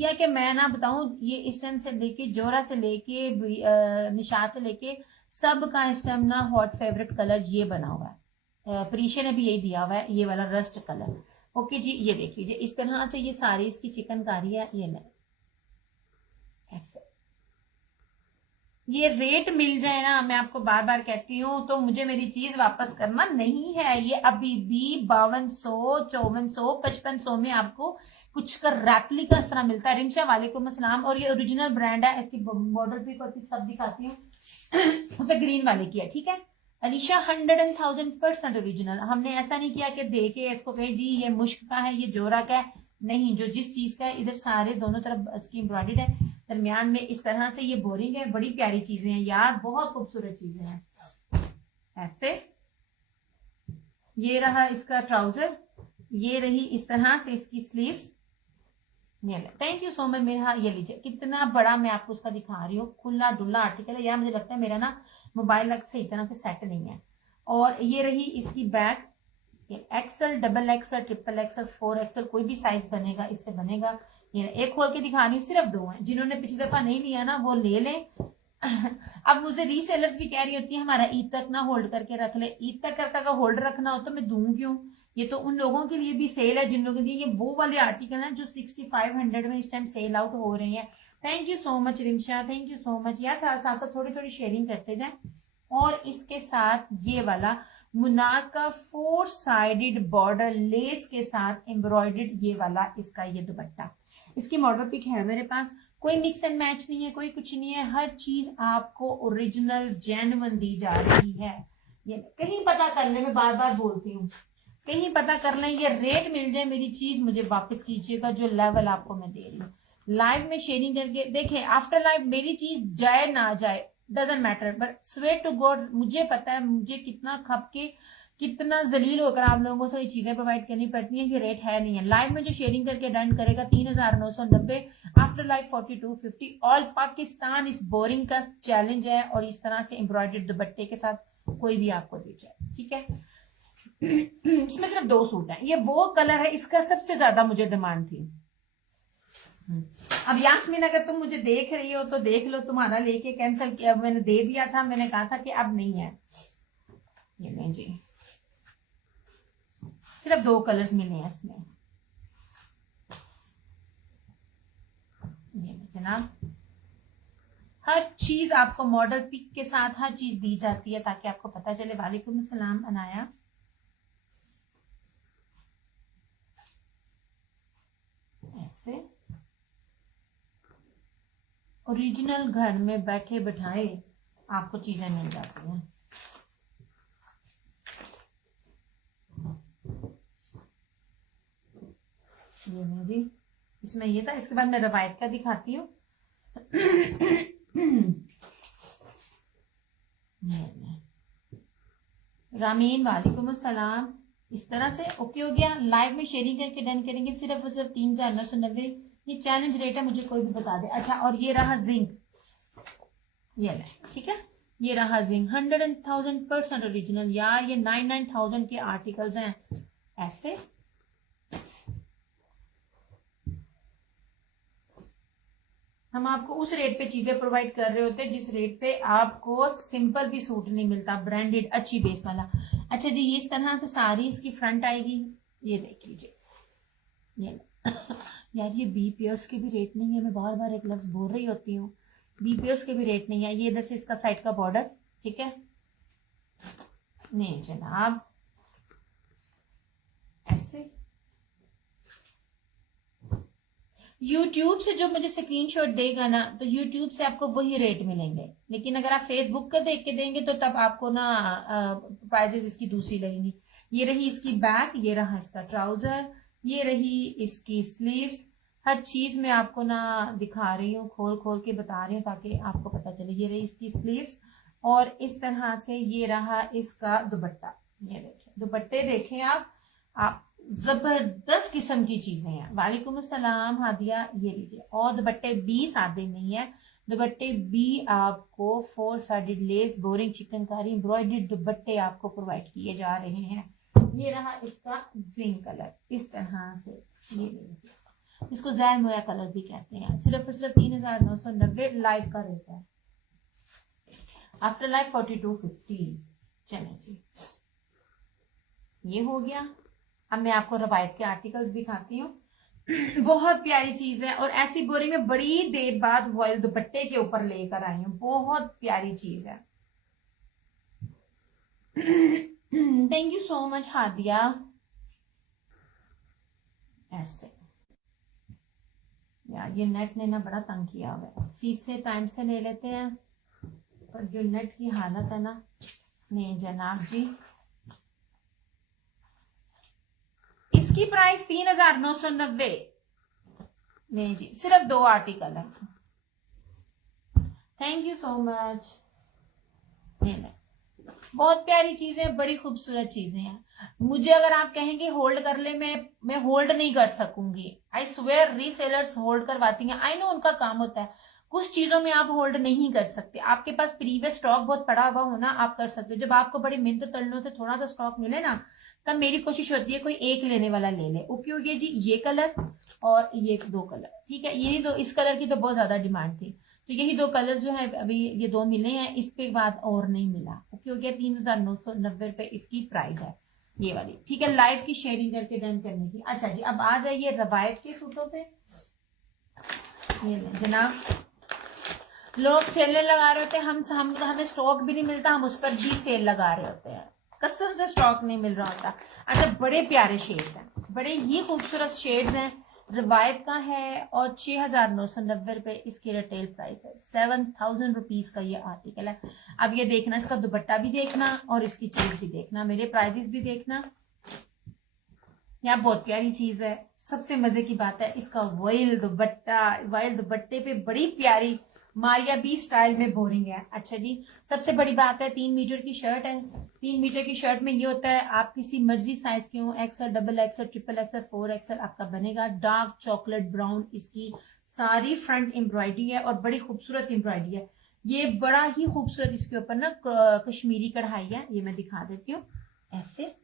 किया कि मैं ना बताऊं, ये इस टाइम से लेके जोरा से लेके निशात से लेके सब का इस टाइम ना हॉट फेवरेट कलर ये बना हुआ है। प्रीशा ने भी यही दिया हुआ है, ये वाला रस्ट कलर। ओके जी, ये देख लीजिए इस तरह से ये सारी इसकी चिकनकारी है। ये नहीं, ऐसे ये रेट मिल जाए ना, मैं आपको बार बार कहती हूँ, तो मुझे मेरी चीज वापस करना नहीं है। ये अभी भी 5200, 5400, 5500 में आपको कुछ का रेप्लिका इस तरह मिलता है। रिंशा वालेकुम अस्सलाम। और ये ओरिजिनल ब्रांड है, इसकी बॉर्डर पिक और पिक सब दिखाती हूँ। उसे ग्रीन वाले की है, ठीक है। अलीशा 100,000% ओरिजिनल। हमने ऐसा नहीं किया कि दे के इसको कहे जी ये मुश्क का है, ये जोरा का है, नहीं। जो जिस चीज का है, इधर सारे दोनों तरफ इसकी एम्ब्रॉयडर्ड है, दरमियान में इस तरह से ये बोरिंग है। बड़ी प्यारी चीजें हैं यार, बहुत खूबसूरत चीजें हैं। ऐसे ये रहा इसका ट्राउजर, ये रही इस तरह से इसकी sleeves. Thank you so much मेरा। ये लीजिए कितना बड़ा मैं आपको उसका दिखा रही हूँ, खुला डुल्ला आर्टिकल है यार। मुझे लगता है मेरा ना मोबाइल सही तरह से सेट नहीं है। और ये रही इसकी back, XL, double XL, triple XL, 4XL, कोई भी साइज बनेगा इससे बनेगा। ये एक खोल के दिखा रही हूँ, सिर्फ 2 हैं। जिन्होंने पिछली दफा नहीं लिया ना वो ले लें। अब मुझे रीसेलर्स भी कह रही होती है हमारा ईद तक ना होल्ड करके रख ले। ईद तक करके अगर होल्ड रखना हो तो मैं दूं क्यों? ये तो उन लोगों के लिए भी सेल है जिन लोगों के लिए ये वो वाले आर्टिकल हैं जो 6500 में इस टाइम सेल आउट हो रहे हैं। Thank you so much Rimsha, thank you so much यार। साथ साथ थोड़ी थोड़ी शेयरिंग करते जाए। और इसके साथ ये वाला मुनार का 4 साइडेड बॉर्डर लेस के साथ एम्ब्रॉयडर्ड ये वाला इसका ये दुपट्टा। इसकी मॉडल पिक है मेरे पास। कोई मिक्स एंड मैच नहीं है, कोई कुछ नहीं है, हर चीज आपको ओरिजिनल जेन्युइन दी जा रही है। ये कहीं पता कर ले, मैं बार बार बोलती हूँ, कहीं पता कर लें, ये रेट मिल जाए, मेरी चीज मुझे वापस कीजिएगा जो लेवल आपको मैं दे रही हूँ। लाइव में शेयरिंग करके देखे, आफ्टर लाइव मेरी चीज जाए ना जाए doesn't matter, but swear to God मुझे पता है मुझे कितना खप के कितना जलील होकर आप लोगों को ये चीजें प्रोवाइड करनी पड़ती हैं। ये रेट है नहीं है। लाइव में जो शेयरिंग करके डन करेगा 3990, आफ्टर लाइव 4250। ऑल पाकिस्तान इस बोरिंग का चैलेंज है। और इस तरह से एम्ब्रॉयडर्ड दुपट्टे के साथ कोई भी आपको दे जाए, ठीक है। इसमें सिर्फ 2 सूट हैं। ये वो कलर है, इसका सबसे ज्यादा मुझे डिमांड थी। अब यास्मीन अगर तुम मुझे देख रही हो तो देख लो, तुम्हारा लेके कैंसिल किया, मैंने दे दिया था, मैंने कहा था कि अब नहीं है। ये नहीं जी, सिर्फ 2 कलर्स मिले हैं इसमें। ये जनाब हर चीज आपको मॉडल पिक के साथ हर चीज दी जाती है ताकि आपको पता चले। वालेकुम सलाम अनाया। ऐसे ओरिजिनल घर में बैठे बैठाए आपको चीजें मिल जाती हैं। ये नहीं जी, इसमें ये था। इसके बाद मैं रवायत का दिखाती हूँ। रामीन वालेकुम अस्सलाम। इस तरह से ओके हो गया। लाइव में शेयरिंग करके डन करेंगे, सिर्फ और सिर्फ 3990। ये चैलेंज रेट है, मुझे कोई भी बता दे। अच्छा, और ये रहा जिंक, ये ले, ठीक है। ये रहा जिंक 100,000% ओरिजिनल यार। ये 99,000 के आर्टिकल्स हैं। ऐसे हम आपको उस रेट पे चीजें प्रोवाइड कर रहे होते हैं जिस रेट पे आपको सिंपल भी सूट नहीं मिलता, ब्रांडेड अच्छी बेस वाला। अच्छा जी, ये इस तरह से सारी इसकी फ्रंट आएगी। ये देख लीजिए, ये यार ये बी पेयर्स के भी रेट नहीं है। मैं बार बार एक लफ्ज बोल रही होती हूँ, बी पेयर्स के भी रेट नहीं है। ये इधर से इसका साइड का बॉर्डर, ठीक है। नहीं जनाब, ऐसे YouTube से जो मुझे स्क्रीनशॉट देगा ना, तो YouTube से आपको वही रेट मिलेंगे। लेकिन अगर आप फेसबुक का देख के देंगे तो तब आपको ना प्राइजेस इसकी दूसरी लगेंगी। ये रही इसकी बैक, ये रहा इसका ट्राउजर, ये रही इसकी स्लीव्स। हर चीज में आपको ना दिखा रही हूँ, खोल खोल के बता रही हूँ ताकि आपको पता चले। ये रही इसकी स्लीव्स और इस तरह से ये रहा इसका दुपट्टा। ये देखिए दुपट्टे देखें आप जबरदस्त किस्म की चीजें हैं। वालेकुम अस्सलाम हादिया। ये लीजिए, और दुपट्टे भी सादे नहीं है, दुपट्टे भी आपको 4 sided less boring chikankari embroidered दुपट्टे आपको प्रोवाइड किए जा रहे हैं। ये रहा इसका जिंक कलर इस तरह से। ये लीजिए इसको जहर मोया कलर भी कहते हैं। सिर्फ और सिर्फ 3990 लाइव का रेट है। After life 4250। चले जी, ये हो गया। अब मैं आपको रवायत के आर्टिकल्स दिखाती हूँ। बहुत प्यारी चीज है और ऐसी बोरी में बड़ी देर बाद वॉयल दुपट्टे के ऊपर लेकर आई हूँ। बहुत प्यारी चीज है। Thank you so much Hadiya. ऐसे यार ये नेट ने ना बड़ा तंग किया हुआ है। फीस से टाइम से ले लेते हैं, पर जो नेट की हालत है ना, नहीं जनाब जी। इसकी प्राइस 3990। नहीं जी, सिर्फ 2 आर्टिकल है। Thank you so much. नहीं, बहुत प्यारी चीजें, बड़ी खूबसूरत चीजें हैं। मुझे अगर आप कहेंगे होल्ड कर ले, मैं होल्ड नहीं कर सकूंगी। आई स्वेयर रीसेलर्स होल्ड करवाती हैं। आई नो उनका काम होता है। कुछ चीजों में आप होल्ड नहीं कर सकते। आपके पास प्रीवियस स्टॉक बहुत पड़ा हुआ हो ना, आप कर सकते हो। जब आपको बड़ी मिन्नत तलनों से थोड़ा सा स्टॉक मिले ना, तब मेरी कोशिश होती है कोई एक लेने वाला ले ले। ओके हो गया जी। ये कलर और ये 2 कलर, ठीक है। यही 2, इस कलर की तो बहुत ज्यादा डिमांड थी, तो यही 2 कलर जो है अभी ये 2 मिले हैं। इस पे बाद और नहीं मिला। ओके हो गया। 3990 रुपए इसकी प्राइस है, ये वाली, ठीक है। लाइव की शेयरिंग करके डन करने की। अच्छा जी, अब आ जाइए रवायत के सूटों पे। ये जनाब, लोग सेलें लगा रहे होते हैं, हमें स्टॉक भी नहीं मिलता, हम उस पर भी सेल लगा रहे होते हैं। कसम से स्टॉक नहीं मिल रहा होता। अच्छा, बड़े प्यारे शेड्स हैं, बड़े ही खूबसूरत शेड्स हैं। रिवायत का है और 6990 रुपए इसकी रिटेल प्राइस है। 7000 रुपीज का ये आर्टिकल है। अब ये देखना, इसका दुपट्टा भी देखना और इसकी चीज भी देखना, मेरे प्राइजेस भी देखना। यहाँ बहुत प्यारी चीज है। सबसे मजे की बात है इसका वॉयल दुपट्टा। वॉयल दुपट्टे पे बड़ी प्यारी मारिया बी स्टाइल में बोरिंग है। अच्छा जी, सबसे बड़ी बात है 3 मीटर की शर्ट है। 3 मीटर की शर्ट में ये होता है, आप किसी मर्जी साइज के हो, XL, double XL, triple XL, 4XL आपका बनेगा। डार्क चॉकलेट ब्राउन इसकी सारी फ्रंट एम्ब्रॉयडरी है और बड़ी खूबसूरत एम्ब्रॉयडरी है। ये बड़ा ही खूबसूरत इसके ऊपर ना कश्मीरी कढ़ाई है। ये मैं दिखा देती हूँ। ऐसे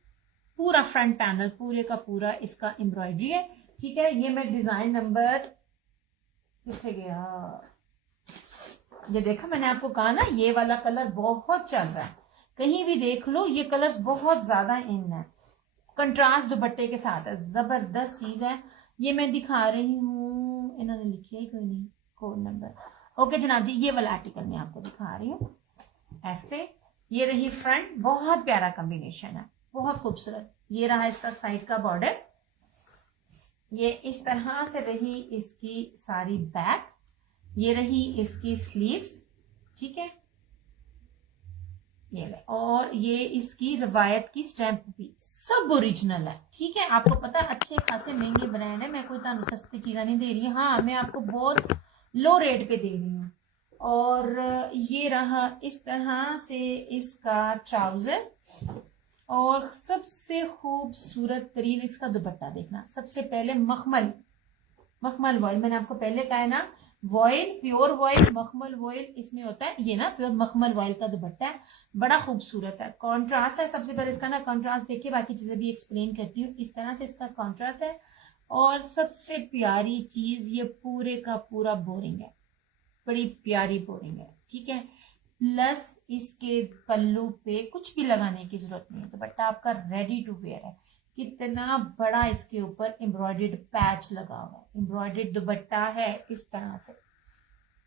पूरा फ्रंट पैनल पूरे का पूरा इसका एम्ब्रॉयडरी है, ठीक है। ये मैं डिजाइन नंबर कितने गया, ये देखा, मैंने आपको कहा ना ये वाला कलर बहुत चल रहा है। कहीं भी देख लो ये कलर्स बहुत ज्यादा इन है। कंट्रास्ट दुपट्टे के साथ है, जबरदस्त चीज है। ये मैं दिखा रही हूँ, इन्होंने लिखी है कोई नहीं, कोड नंबर। ओके जनाब जी, ये वाला आर्टिकल मैं आपको दिखा रही हूँ। ऐसे ये रही फ्रंट, बहुत प्यारा कॉम्बिनेशन है, बहुत खूबसूरत। ये रहा इसका साइड का बॉर्डर। ये इस तरह से रही इसकी सारी बैक। ये रही इसकी स्लीव्स, ठीक है। ये ले, और ये इसकी रवायत की स्टैंप भी सब ओरिजिनल है, ठीक है। आपको पता है अच्छे खासे महंगे ब्रांड है, मैं कोई तानु सस्ती चीज़ नहीं दे रही। हाँ, मैं आपको बहुत लो रेट पे दे रही हूँ। और ये रहा इस तरह से इसका ट्राउजर, और सबसे खूबसूरत तरीन इसका दुपट्टा देखना। सबसे पहले मखमल वॉयल, मैंने आपको पहले कहा है ना, वॉयल, प्योर वॉयल, मखमल वॉयल इसमें होता है। ये ना प्योर मखमल वॉयल का दुपट्टा है, बड़ा खूबसूरत है। कॉन्ट्रास्ट है, सबसे पहले इसका ना कॉन्ट्रास्ट देखिए, बाकी चीजें भी एक्सप्लेन करती हूँ। इस तरह से इसका कॉन्ट्रास्ट है। और सबसे प्यारी चीज, ये पूरे का पूरा बोरिंग है, बड़ी प्यारी बोरिंग है, ठीक है। प्लस इसके पल्लू पे कुछ भी लगाने की जरूरत नहीं है, दुपट्टा आपका रेडी टू वेयर है। कितना बड़ा इसके ऊपर एम्ब्रॉयडर्ड पैच लगा हुआ है, एम्ब्रॉयडर्ड दुपट्टा है इस तरह से।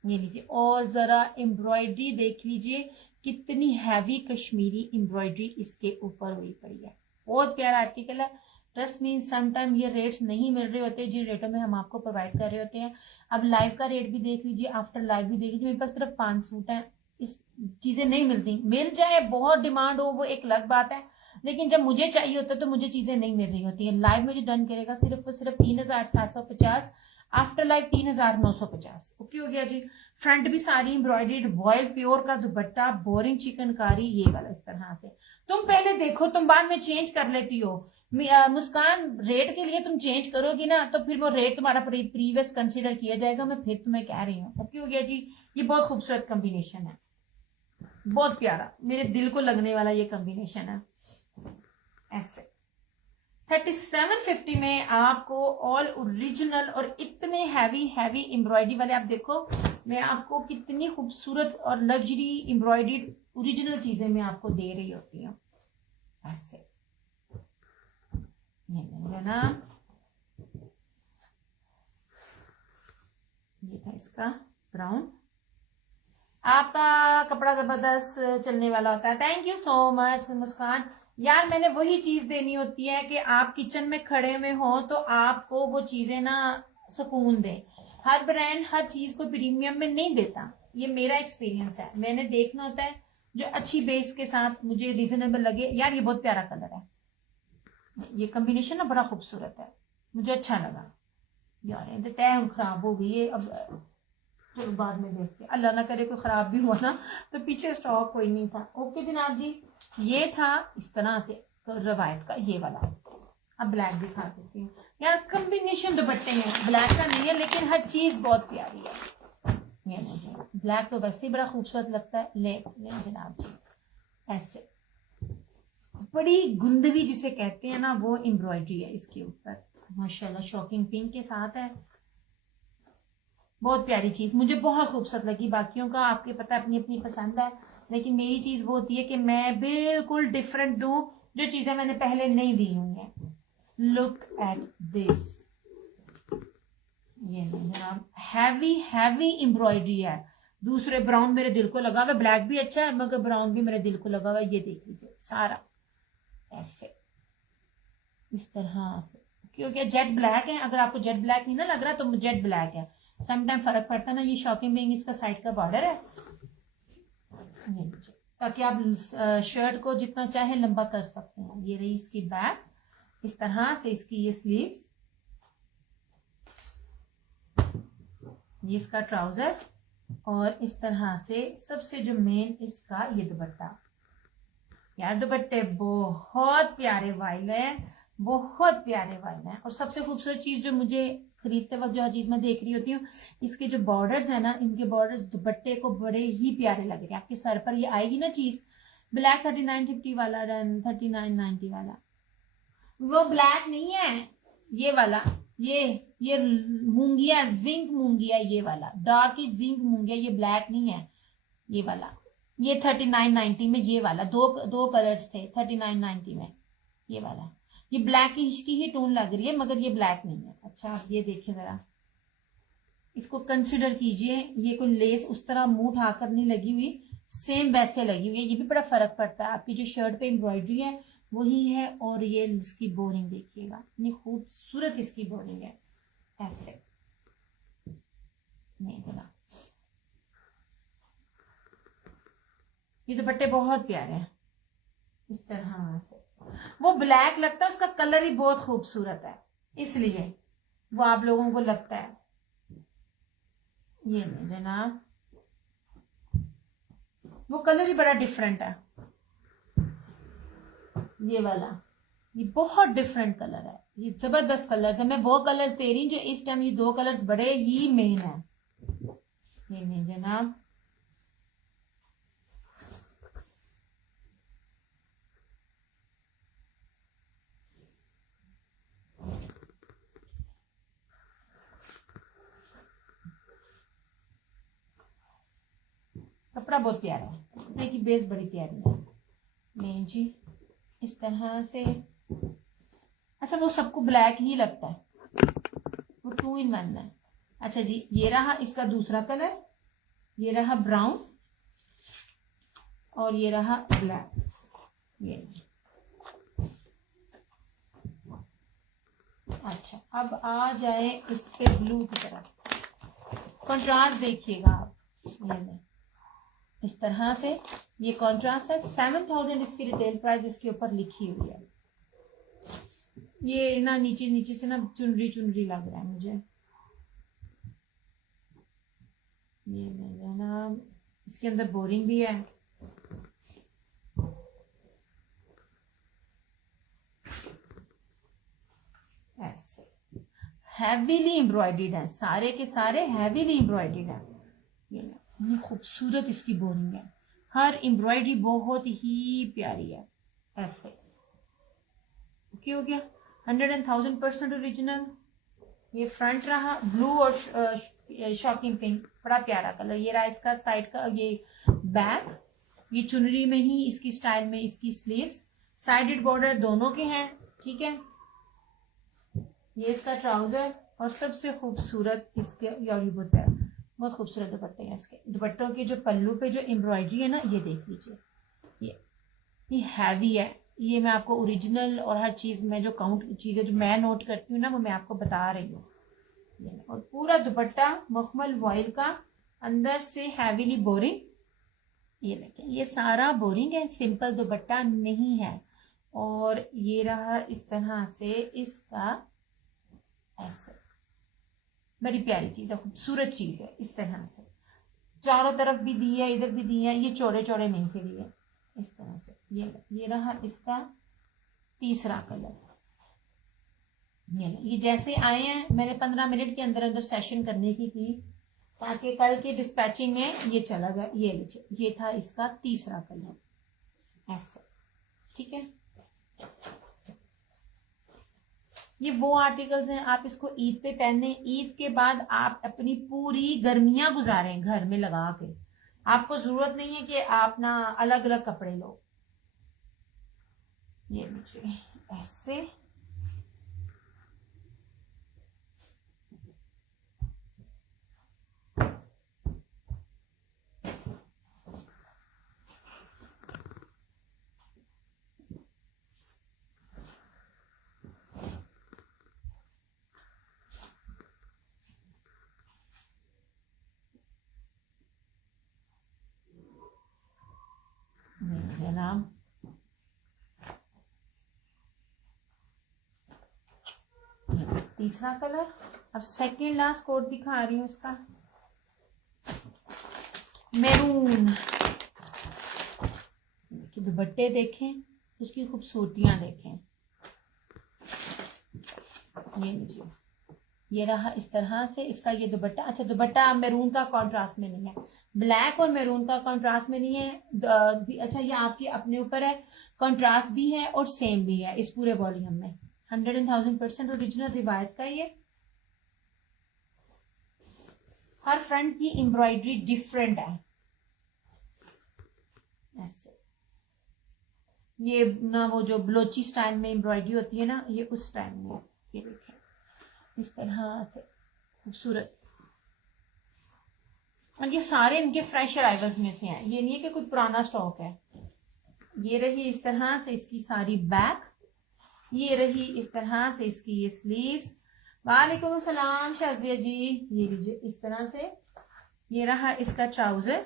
ये लीजिए, और जरा एम्ब्रॉयडरी देख लीजिए, कितनी हैवी कश्मीरी एम्ब्रॉयडरी इसके ऊपर हुई पड़ी है। बहुत प्यारा आर्टिकल है। ट्रस्ट मी, समटाइम ये रेट्स नहीं मिल रहे होते जिन रेटों में हम आपको प्रोवाइड कर रहे होते हैं। अब लाइव का रेट भी देख लीजिए, आफ्टर लाइव भी देख लीजिए। मेरे पास सिर्फ 5 सूट हैं, इस चीजें नहीं मिलती। मिल जाए, बहुत डिमांड हो, वो एक अलग बात है, लेकिन जब मुझे चाहिए होता है तो मुझे चीजें नहीं मिल रही होती है। लाइव में जो डन करेगा सिर्फ और सिर्फ 3750, आफ्टर लाइव 3950। ओके हो गया जी। फ्रंट भी सारी एम्ब्रॉयडर्ड, वॉयल प्योर का दुपट्टा, बोरिंग चिकनकारी, ये वाला इस तरह से। तुम पहले देखो, तुम बाद में चेंज कर लेती हो। मुस्कान, रेट के लिए तुम चेंज करोगी ना, तो फिर वो रेट तुम्हारा प्रीवियस कंसीडर किया जाएगा। मैं फिर तुम्हें कह रही हूँ। ओके हो गया जी। ये बहुत खूबसूरत कॉम्बिनेशन है, बहुत प्यारा, मेरे दिल को लगने वाला ये कॉम्बिनेशन है। ऐसे 3750 में आपको ऑल ओरिजिनल और इतने हैवी हैवी एम्ब्रॉयडरी वाले, आप देखो मैं आपको कितनी खूबसूरत और लग्जरी एम्ब्रॉयडरी ओरिजिनल चीजें मैं आपको दे रही होती हूँ ऐसे। ये ना, ये था इसका ब्राउन। आपका कपड़ा जबरदस्त चलने वाला होता है। थैंक यू सो मच मुस्कान। यार मैंने वही चीज देनी होती है कि आप किचन में खड़े हुए हो तो आपको वो चीजें ना सुकून दें। हर ब्रांड हर चीज को प्रीमियम में नहीं देता, ये मेरा एक्सपीरियंस है। मैंने देखना होता है जो अच्छी बेस के साथ मुझे रीजनेबल लगे। यार ये बहुत प्यारा कलर है, ये कॉम्बिनेशन ना बड़ा खूबसूरत है, मुझे अच्छा लगा। यार ये तय खराब हो गई है, अब चलो बाद में देखते हैं, अल्लाह ना करे कोई खराब भी हुआ ना तो पीछे स्टॉक कोई नहीं था। ओके जनाब जी, ये था इस तरह से रवायत का ये वाला। अब ब्लैक दिखा देती हूँ। यार कॉम्बिनेशन दुपट्टे हैं, ब्लैक का नहीं है लेकिन हर चीज बहुत प्यारी है। ये मुझे ब्लैक तो वैसे ही बड़ा खूबसूरत लगता है। ले जनाब जी, ऐसे बड़ी गुंदवी जिसे कहते हैं ना वो एम्ब्रॉयडरी है इसके ऊपर, माशाल्लाह शॉकिंग पिंक के साथ है। बहुत प्यारी चीज, मुझे बहुत खूबसूरत लगी। बाकियों का आपके पता अपनी अपनी पसंद है, लेकिन मेरी चीज वो होती है कि मैं बिल्कुल डिफरेंट दूं, जो चीजें मैंने पहले नहीं दी हुई हैं। लुक एट दिस, ये जनाब हैवी हैवी एम्ब्रॉयडरी है। दूसरे ब्राउन मेरे दिल को लगा हुआ, ब्लैक भी अच्छा है मगर ब्राउन भी मेरे दिल को लगा हुआ। ये देख लीजिए सारा ऐसे इस तरह से, क्योंकि जेट ब्लैक है। अगर आपको जेट ब्लैक नहीं ना लग रहा तो जेट ब्लैक है, समटाइम फर्क पड़ता है ना। ये शॉकिंग बेंग इसका साइड का बॉर्डर है, ताकि आप शर्ट को जितना चाहे लंबा कर सकते हैं। ये रही इसकी बैक, इस तरह से इसकी ये स्लीव्स, ये इसका ट्राउजर, और इस तरह से सबसे जो मेन इसका ये दुपट्टा। यार दुपट्टे बहुत प्यारे वाइल है, बहुत प्यारे वाइल है। और सबसे खूबसूरत चीज जो मुझे खरीदते वक्त जो चीज मैं देख रही होती हूँ, इसके जो बॉर्डर्स है ना, इनके बॉर्डर्स दुपट्टे को बड़े ही प्यारे लग रहे हैं। आपके सर पर ये आएगी ना चीज, ब्लैक 3950 वाला, रन 3990 वाला, वो ब्लैक नहीं है ये वाला। ये मूंगिया, जिंक मूंगिया, ये वाला डार्क जिंक मूंगिया, ये ब्लैक नहीं है ये वाला। ये 3990 में ये वाला, दो कलर्स थे 3990 में। ये वाला ये ब्लैक की ही टोन लग रही है मगर ये ब्लैक नहीं है। अच्छा आप ये देखिए जरा, इसको कंसिडर कीजिए। ये कोई लेस उस तरह मुंह उठाकर नहीं लगी हुई, सेम वैसे लगी हुई है। ये भी बड़ा फर्क पड़ता है। आपकी जो शर्ट पे एम्ब्रॉयडरी है वही है, और ये इसकी बोरिंग देखिएगा, इतनी खूबसूरत इसकी बोरिंग है ऐसे। नहीं जरा, ये दुपट्टे बहुत प्यारे हैं इस तरह से। वो ब्लैक लगता है, उसका कलर ही बहुत खूबसूरत है इसलिए वो आप लोगों को लगता है। ये नहीं जनाब, वो कलर ही बड़ा डिफरेंट है ये वाला, ये बहुत डिफरेंट कलर है, ये जबरदस्त कलर है। मैं वो कलर्स दे रही हूँ जो इस टाइम, ये दो कलर्स बड़े ही मेन है। ये नहीं जनाब, कपड़ा बहुत प्यारा है, कपड़े की बेस बड़ी प्यारी है। नहीं जी, इस तरह से। अच्छा वो सबको ब्लैक ही लगता है, वो 2 in 1 है। अच्छा जी, ये रहा इसका दूसरा कलर, ये रहा ब्राउन, और ये रहा ब्लैक। ये अच्छा, अब आ जाए इस पे ब्लू की तरफ। कंट्रास्ट देखिएगा आप, ये इस तरह से ये कॉन्ट्रास्ट है। 7000 इसकी रिटेल प्राइस इसके ऊपर लिखी हुई है। ये ना नीचे नीचे से ना चुनरी चुनरी लग रहा है मुझे। ये ना इसके अंदर बोरिंग भी है। ऐसे हैवीली एम्ब्रॉयडर्ड है, सारे के सारे हैवीली एम्ब्रॉयडर्ड है। ये खूबसूरत इसकी बोरिंग है, हर एम्ब्रॉयडरी बहुत ही प्यारी है ऐसे। ओके हो गया। 100% ओरिजिनल। ये फ्रंट रहा ब्लू और शॉकिंग पिंक, बड़ा प्यारा कलर। ये रहा इसका साइड का ये बैक, ये चुनरी में ही इसकी स्टाइल में इसकी स्लीव्स, साइडेड बॉर्डर दोनों के हैं, ठीक है। ये इसका ट्राउजर और सबसे खूबसूरत इसके यॉरी बुत है, बहुत खूबसूरत दुपट्टे हैं इसके। दुपट्टों के जो पल्लू पे जो एम्ब्रॉयडरी है ना, ये देख लीजिए, ये हैवी है। ये मैं आपको ओरिजिनल और हर चीज में जो काउंट चीजें जो मैं नोट करती हूँ ना, वो मैं आपको बता रही हूँ। और पूरा दुपट्टा मखमल वॉइल का, अंदर से हैवीली बोरिंग। ये देखें, ये सारा बोरिंग है, सिंपल दुपट्टा नहीं है। और ये रहा इस तरह से इसका, ऐसे बड़ी प्यारी चीज है, खूबसूरत चीज है। इस तरह से चारों तरफ भी दी है, इधर भी दी है, ये चौड़े चौड़े नहीं थे दिए, इस तरह से। ये रहा इसका तीसरा कलर। ये जैसे आए हैं, मैंने 15 मिनट के अंदर अंदर सेशन करने की थी, ताकि कल के डिस्पैचिंग में ये चला गया। ये लीजिए, ये था इसका तीसरा कलर, ऐसे, ठीक है। ये वो आर्टिकल्स हैं, आप इसको ईद पे पहने, ईद के बाद आप अपनी पूरी गर्मियां गुजारें घर में लगा के। आपको जरूरत नहीं है कि आप ना अलग अलग कपड़े लो। ये लीजिए ऐसे, जनाब तीसरा कलर। अब सेकेंड लास्ट कोड दिखा रही हूँ उसका, मैरून। दुपट्टे देखें, उसकी खूबसूरतियां देखें। ये लीजिए, ये रहा इस तरह से इसका ये दुपट्टा। अच्छा, दुपट्टा मैरून का कॉन्ट्रास्ट में नहीं है, ब्लैक और मैरून का कॉन्ट्रास्ट में नहीं है। अच्छा, ये आपके अपने ऊपर है, कॉन्ट्रास्ट भी है और सेम भी है इस पूरे वॉल्यूम में। 100% ओरिजिनल रिवायत का। ये हर फ्रंट की एम्ब्रॉयडरी डिफरेंट है, ऐसे। ये ना वो जो ब्लोची स्टाइल में एम्ब्रॉयडरी होती है ना, ये उस स्टाइल में। ये देखें इस तरह से खूबसूरत। और ये सारे इनके फ्रेश अराइवल्स में से हैं, ये नहीं है कि कोई पुराना स्टॉक है। ये रही इस तरह से इसकी सारी बैक, ये रही इस तरह से इसकी ये स्लीव्स। वालेकुम अस्सलाम शाजिया जी। ये लीजिए इस तरह से, ये रहा इसका ट्राउजर,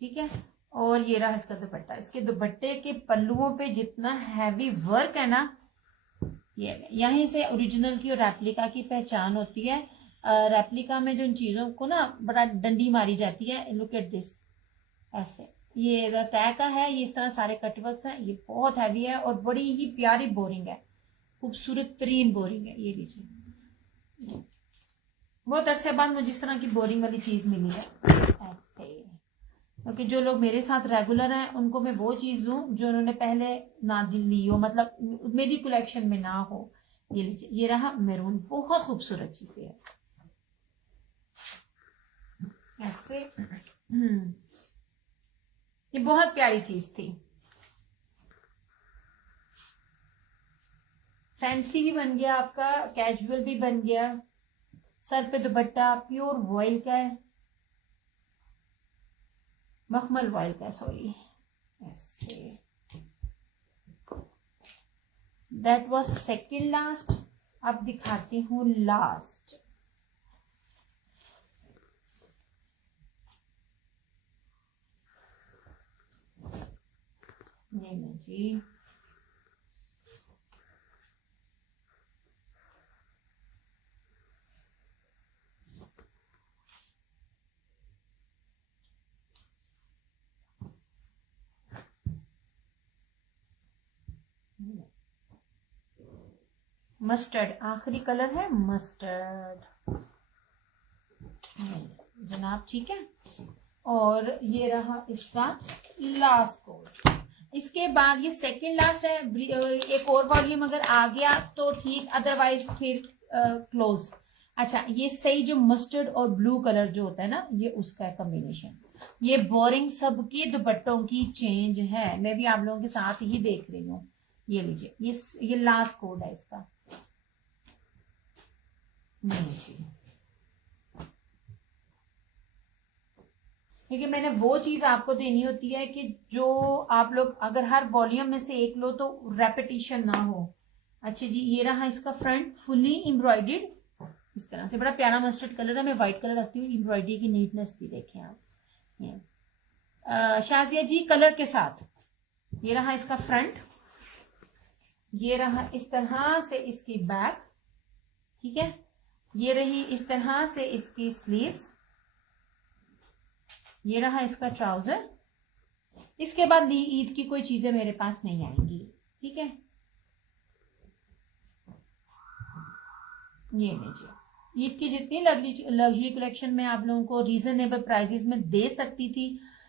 ठीक है। और ये रहा इसका दुपट्टा। इसके दुपट्टे के पल्लुओं पे जितना हैवी वर्क है ना, ये यहीं से ओरिजिनल की और रेप्लिका की पहचान होती है। रेप्लिका में जो इन चीजों को ना बड़ा डंडी मारी जाती है। लुक एट दिस, ऐसे। ये तय का है, ये इस तरह सारे कटवर्क्स हैं। ये बहुत हैवी है और बड़ी ही प्यारी बोरिंग है, खूबसूरत तरीन बोरिंग है। ये लीजिए, बहुत अरसे बाद मुझे इस तरह की बोरिंग वाली चीज मिली है, ऐसे। क्योंकि जो लोग मेरे साथ रेगुलर हैं, उनको मैं वो चीज दूं जो उन्होंने पहले ना ली हो, मतलब मेरी कलेक्शन में ना हो। ये लीजिए, ये रहा मैरून, बहुत खूबसूरत चीज है, ऐसे। ये बहुत प्यारी चीज थी, फैंसी भी बन गया आपका, कैजुअल भी बन गया। सर पे दुपट्टा प्योर वॉइल का है, मखमल वॉइल का, सॉरी, ऐसे। That was second last. अब दिखाती हूँ लास्ट। ये जी, मस्टर्ड आखिरी कलर है, मस्टर्ड जनाब, ठीक है। और ये रहा इसका लास्ट कोड। इसके बाद ये सेकंड लास्ट है, एक और वॉल्यूम अगर आ गया तो ठीक, अदरवाइज फिर क्लोज। अच्छा, ये सही जो मस्टर्ड और ब्लू कलर जो होता है ना, ये उसका कॉम्बिनेशन। ये बोरिंग सबके दुपट्टों की चेंज है, मैं भी आप लोगों के साथ ही देख रही हूँ। ये लीजिए, ये लास्ट कोड है इसका। नहीं जी, क्योंकि मैंने वो चीज आपको देनी होती है कि जो आप लोग अगर हर वॉल्यूम में से एक लो तो रेपिटेशन ना हो। अच्छा जी, ये रहा इसका फ्रंट, फुली एम्ब्रॉयडर्ड इस तरह से, बड़ा प्यारा मस्टर्ड कलर है। मैं व्हाइट कलर रखती हूँ, एम्ब्रॉयडरी की नीटनेस भी देखें आप। शाजिया जी कलर के साथ, ये रहा इसका फ्रंट, ये रहा इस तरह से इसकी बैक, ठीक है, ये रही इस तरह से इसकी स्लीव्स, ये रहा इसका ट्राउजर। इसके बाद ईद की कोई चीजें मेरे पास नहीं आएंगी, ठीक है। ये लीजिए, ईद की जितनी लग्जरी कलेक्शन में आप लोगों को रीजनेबल प्राइसेस में दे सकती थी,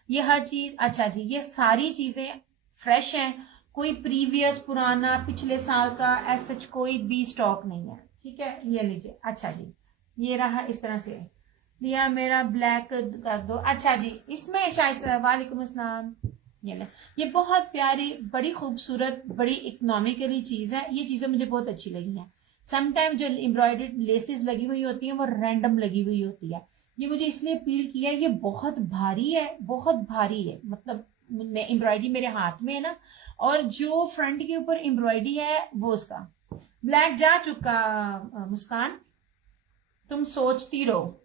ये हर चीज। अच्छा जी, ये सारी चीजें फ्रेश हैं, कोई प्रीवियस पुराना पिछले साल का ऐसा कोई भी स्टॉक नहीं है, ठीक है। ये लीजिए, अच्छा जी, ये रहा इस तरह से दिया, मेरा ब्लैक कर दो। अच्छा जी, इसमें शायद वालेकुम अस्सलाम, ये बहुत प्यारी, बड़ी खूबसूरत, बड़ी इकोनॉमिकली चीज है। ये चीजें मुझे बहुत अच्छी लगी हैं। समटाइम जो एम्ब्रॉयडर्ड लेसेस लगी हुई होती हैं वो रैंडम लगी हुई होती है। ये मुझे इसलिए अपील किया, ये बहुत भारी है, बहुत भारी है, मतलब एम्ब्रॉयडरी मेरे हाथ में है ना, और जो फ्रंट के ऊपर एम्ब्रॉयडरी है वो उसका ब्लैक जा चुका। मुस्कान, तुम सोचती रहो।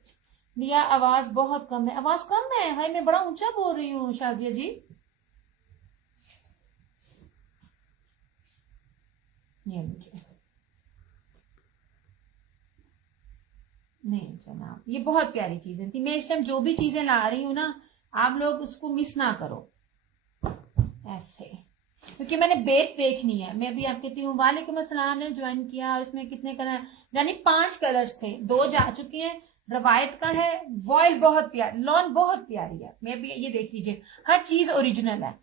लिया, आवाज बहुत कम है, आवाज कम है, हाय मैं बड़ा ऊंचा बोल रही हूँ शाजिया जी। ये मुझे नहीं जनाब, ये बहुत प्यारी चीजें थी। मैं इस टाइम जो भी चीजें ला रही हूँ ना, आप लोग उसको मिस ना करो ऐसे, क्योंकि मैंने बेस देखनी है। मैं भी आप कहती हूँ वालेकुम अस्सलाम ने ज्वाइन किया, और इसमें कितने कलर, यानी 5 कलर्स थे, 2 जा चुके हैं। रवायत का है, वॉयल बहुत प्यारी, लॉन बहुत प्यारी है। मैं भी ये देख लीजिए, हर चीज ओरिजिनल है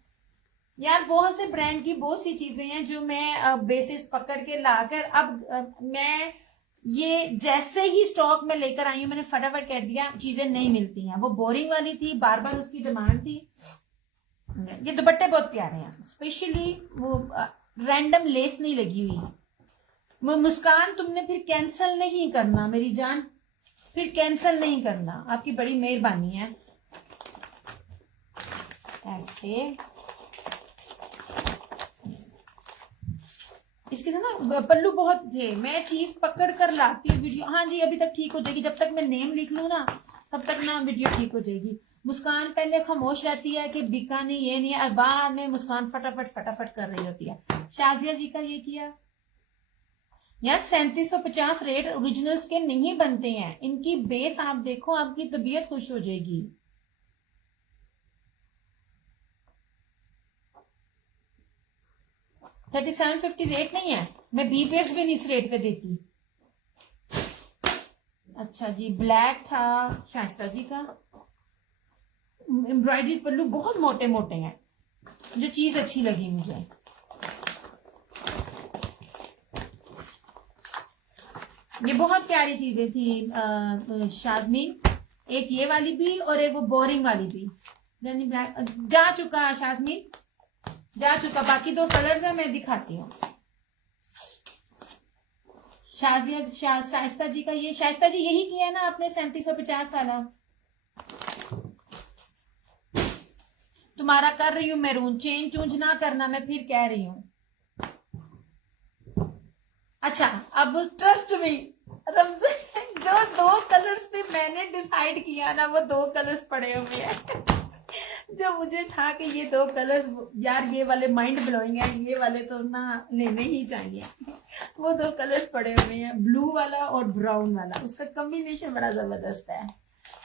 यार। बहुत से ब्रांड की बहुत सी चीजें हैं जो मैं बेसिस पकड़ के लाकर अब मैं ये जैसे ही स्टॉक में लेकर आई हूँ, मैंने फटाफट कह दिया, चीजें नहीं मिलती हैं। वो बोरिंग वाली थी, बार बार उसकी डिमांड थी। ये दुपट्टे बहुत प्यारे हैं, स्पेशली वो रैंडम लेस नहीं लगी हुई। मुस्कान, तुमने फिर कैंसिल नहीं करना मेरी जान, फिर कैंसिल नहीं करना, आपकी बड़ी मेहरबानी है। ऐसे इसके साथ ना पल्लू बहुत थे, मैं चीज पकड़ कर लाती हूँ वीडियो। हाँ जी, अभी तक ठीक हो जाएगी, जब तक मैं नेम लिख लूँ ना तब तक ना वीडियो ठीक हो जाएगी। मुस्कान पहले खामोश रहती है कि बिका नहीं, ये नहीं है, और बाद में मुस्कान फटाफट फटाफट कर रही होती है। शाजिया जी का ये किया यार, 3750 रेट ओरिजिनल्स के नहीं बनते हैं, इनकी बेस आप देखो, आपकी तबीयत खुश हो जाएगी। $3750 रेट नहीं है, मैं बीपीएस भी नहीं इस रेट पे देती। अच्छा जी, ब्लैक था शाइस्ता जी का, एम्ब्रॉयडरी पल्लू बहुत मोटे मोटे हैं, जो चीज अच्छी लगी मुझे। ये बहुत प्यारी चीजें थी शाजमीन, एक ये वाली भी और एक वो बोरिंग वाली भी। यानी ब्लैक जा चुका शाजमीन, जा चुका। बाकी 2 कलर्स है, मैं दिखाती हूँ। शाइस्ता जी का ये, शाइस्ता जी यही किया है ना आपने 3750 वाला? तुम्हारा कर रही हूँ मैरून, चेंज चूंज ना करना, मैं फिर कह रही हूँ। अच्छा, अब ट्रस्ट मी रमजान, जो 2 कलर्स पे मैंने डिसाइड किया ना, वो 2 कलर्स पड़े हुए हैं जो मुझे था कि ये 2 कलर्स यार, ये वाले माइंड ब्लोइंग है, ये वाले तो ना लेने ही चाहिए। वो 2 कलर्स पड़े हुए हैं, ब्लू वाला और ब्राउन वाला, उसका कॉम्बिनेशन बड़ा जबरदस्त है।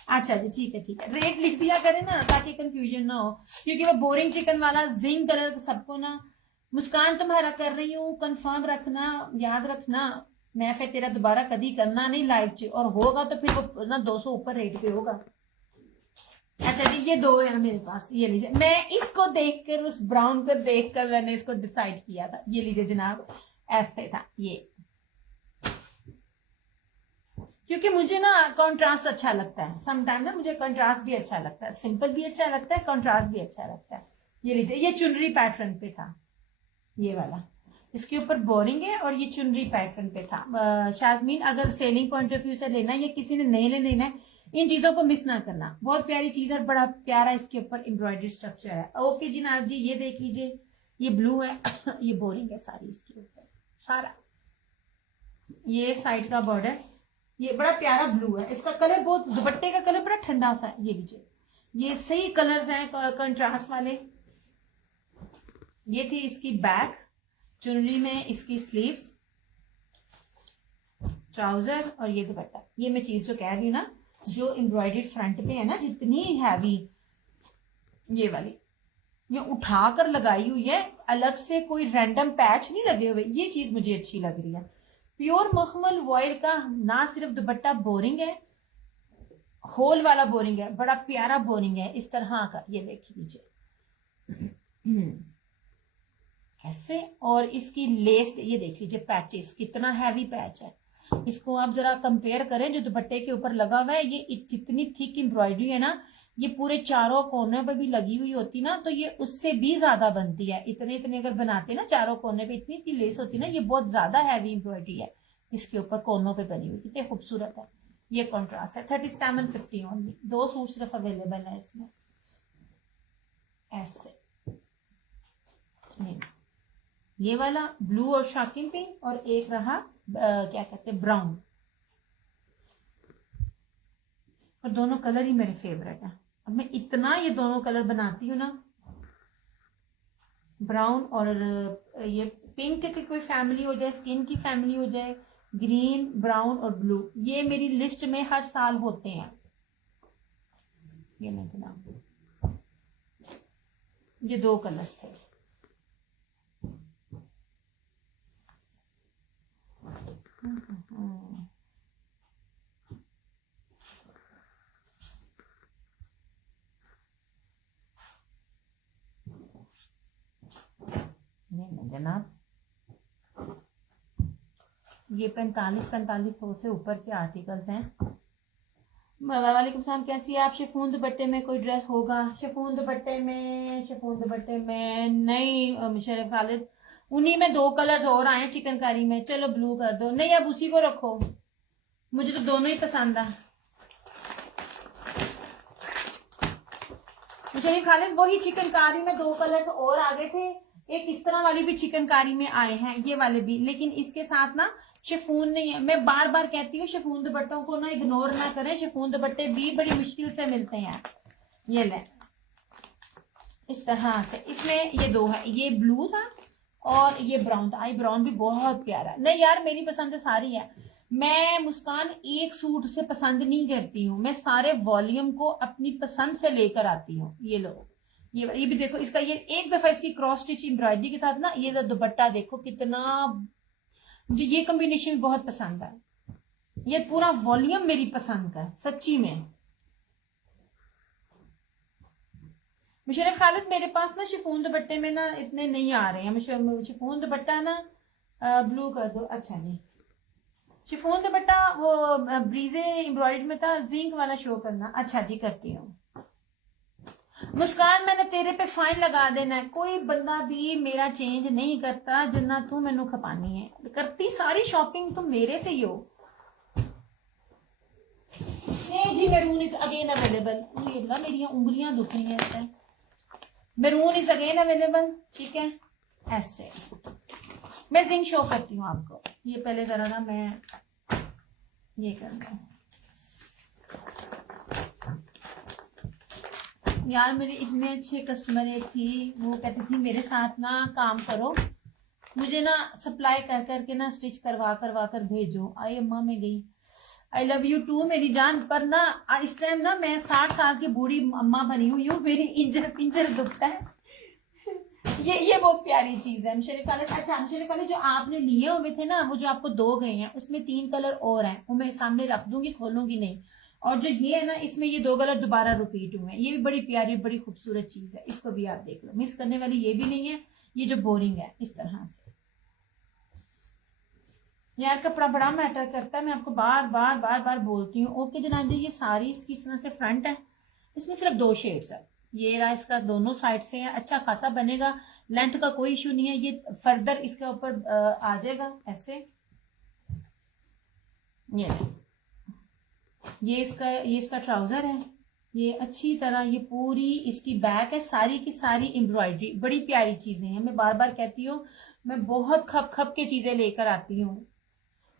अच्छा जी, ठीक है ठीक है, रेट लिख दिया करें ना ताकि कंफ्यूजन ना हो, क्योंकि वो बोरिंग चिकन वाला जिंक कलर सबको ना। मुस्कान, तुम्हारा कर रही हूँ, कंफर्म रखना, याद रखना, मैं फिर तेरा दोबारा कभी करना नहीं लाइव च, और होगा तो फिर वो ना 200 ऊपर रेट पे होगा। अच्छा जी, ये दो है मेरे पास, ये लीजिए। मैं इसको देखकर, उस ब्राउन को देखकर मैंने इसको डिसाइड किया था। ये लीजिए जनाब, ऐसे था ये, क्योंकि मुझे ना कंट्रास्ट अच्छा लगता है। समटाइम ना मुझे कंट्रास्ट भी अच्छा लगता है, सिंपल भी अच्छा लगता है, कंट्रास्ट भी अच्छा लगता है। ये लीजिए, ये चुनरी पैटर्न पे था ये वाला, इसके ऊपर बोरिंग है और ये चुनरी पैटर्न पे था। शाजमीन, अगर सेलिंग पॉइंट ऑफ व्यू से लेना है या किसी ने नहीं लेना है, इन चीजों को मिस ना करना। बहुत प्यारी चीज है, बड़ा प्यारा इसके ऊपर एम्ब्रॉयडरी स्ट्रक्चर है। ओके जनाब जी, ये देख लीजिए, ये ब्लू है ये बोरिंग है सारी इसके ऊपर सारा। ये साइड का बॉर्डर, ये बड़ा प्यारा ब्लू है, इसका कलर बहुत, दुपट्टे का कलर बड़ा ठंडा सा है। ये लीजिए, ये सही कलर्स हैं कंट्रास्ट वाले। ये थी इसकी बैक, चुनरी में इसकी स्लीव्स, ट्राउजर और ये दुपट्टा। ये मैं चीज जो कह रही हूँ ना, जो एम्ब्रॉयडरी फ्रंट पे है ना, जितनी हैवी ये वाली, ये उठाकर लगाई हुई है, अलग से कोई रैंडम पैच नहीं लगे हुए। ये चीज मुझे अच्छी लग रही है। प्योर मखमल वॉयल का ना सिर्फ दुपट्टा बोरिंग है, होल वाला बोरिंग है, बड़ा प्यारा बोरिंग है इस तरह का। ये देख लीजिए ऐसे, और इसकी लेस ये देख लीजिए, पैचेस कितना हैवी पैच है। इसको आप जरा कंपेयर करें जो दुपट्टे के ऊपर लगा हुआ है, ये जितनी थिक एम्ब्रॉयडरी है ना, ये पूरे चारों कोने पे भी लगी हुई होती ना, तो ये उससे भी ज्यादा बनती है। इतने इतने अगर बनाते ना चारों कोने पे, इतनी इतनी लेस होती ना, ये बहुत ज्यादा हैवी एम्ब्रॉयडरी है इसके ऊपर कोनों पे बनी हुई, कितनी खूबसूरत है। ये कॉन्ट्रास्ट है। 3750 ओनली। 2 सूट सिर्फ अवेलेबल है इसमें ऐसे। ये वाला ब्लू और शॉकिंग पिंक, और एक रहा क्या कहते हैं, ब्राउन। और दोनों कलर ही मेरे फेवरेट है। अब मैं इतना ये दोनों कलर बनाती हूँ ना, ब्राउन और ये पिंक की कोई फैमिली हो जाए, स्किन की फैमिली हो जाए, ग्रीन, ब्राउन और ब्लू, ये मेरी लिस्ट में हर साल होते हैं। ये नहीं जनाब, ये 2 कलर्स थे। नहीं जनाब, ये 4500 से ऊपर के आर्टिकल्स हैं। वालेकुम सलाम, कैसी है आप? शिफॉन दुपट्टे में कोई ड्रेस होगा? शिफॉन दुपट्टे में नहीं मुशर्रफ खालिद, उन्हीं में 2 कलर्स और आए चिकनकारी में। चलो ब्लू कर दो। नहीं, अब उसी को रखो, मुझे तो दोनों ही पसंद है। मुशर्रफ खालिद, वही चिकनकारी में 2 कलर्स और आ गए थे। एक इस तरह वाली भी चिकनकारी में आए हैं, ये वाले भी, लेकिन इसके साथ ना शिफॉन नहीं है। मैं बार बार कहती हूँ शिफॉन दुपट्टों को ना इग्नोर ना करें, शिफॉन दुपट्टे भी बड़ी मुश्किल से मिलते हैं। ये ले इस तरह से, इसमें ये 2 है, ये ब्लू था और ये ब्राउन था। आई ब्राउन भी बहुत प्यारा। नहीं यार, मेरी पसंद सारी है। मैं मुस्कान एक सूट से पसंद नहीं करती हूँ, मैं सारे वॉल्यूम को अपनी पसंद से लेकर आती हूँ। ये लो, ये भी देखो, इसका ये एक दफा इसकी क्रॉस स्टिच एम्ब्रॉयडरी के साथ ना ये दुपट्टा देखो कितना, मुझे ये कॉम्बिनेशन बहुत पसंद है। ये पूरा वॉल्यूम मेरी पसंद का सच्ची में। मुशर्रफ खालिद, मेरे पास ना शिफॉन दुपट्टे में ना इतने नहीं आ रहे हैं। शिफॉन दुपट्टा ना ब्लू कर दो। अच्छा जी, शिफॉन दुपट्टा वो ब्रीजे एम्ब्रॉयडरी में था, जिंक वाला शो करना। अच्छा जी, करती हूँ। मुस्कान, मैंने तेरे पे फाइन लगा देना है। कोई बंदा भी मेरा चेंज नहीं करता जिन्ना तू मैनू खपानी है। करती सारी शॉपिंग तुम मेरे से ही हो। नहीं जी, मैरून इज अगेन अवेलेबल। मेरी उंगलियां दुख रही हैं। मैरून इज अगेन अवेलेबल, ठीक है। ऐसे मैं जिंक शो करती हूँ आपको। ये पहले जरा ना मैं ये करना है यार, मेरे इतने अच्छे कस्टमर थी, वो कहती थी मेरे साथ ना काम करो, मुझे ना सप्लाई कर करके ना स्टिच करवा कर भेजो। आई अम्मा में गई। आई लव यू टू मेरी जान, पर ना इस टाइम ना मैं 60 साल की बूढ़ी अम्मा बनी हुई हूँ, मेरी इंजर पिंजर दुखता है। ये बहुत प्यारी चीज है। मुशर्रफ खालिद, अच्छा मुशर्रफ खालिद, जो आपने लिए हुए थे ना, वो जो आपको 2 गए हैं, उसमें 3 कलर और हैं, वो मैं सामने रख दूंगी, खोलूंगी नहीं। और जो ये है ना, इसमें ये 2 कलर दोबारा रिपीट हुए हैं। ये भी बड़ी प्यारी बड़ी खूबसूरत चीज है, इसको भी आप देख लो, मिस करने वाली ये भी नहीं है। ये जो बोरिंग है इस तरह से, यार कपड़ा बड़ा मैटर करता है, मैं आपको बार बार बार बार बोलती हूँ। ओके जनाब जी, ये सारी इसकी इस तरह से फ्रंट है, इसमें सिर्फ 2 शेड्स है। ये रहा इसका, दोनों साइड से है, अच्छा खासा बनेगा, लेंथ का कोई इशू नहीं है। ये फर्दर इसके ऊपर आ जाएगा ऐसे। ये इसका ट्राउजर है, ये अच्छी तरह, ये पूरी इसकी बैक है, सारी की सारी एम्ब्रॉयडरी, बड़ी प्यारी चीजें हैं। मैं बार बार कहती हूँ, मैं बहुत खप खप के चीजें लेकर आती हूँ,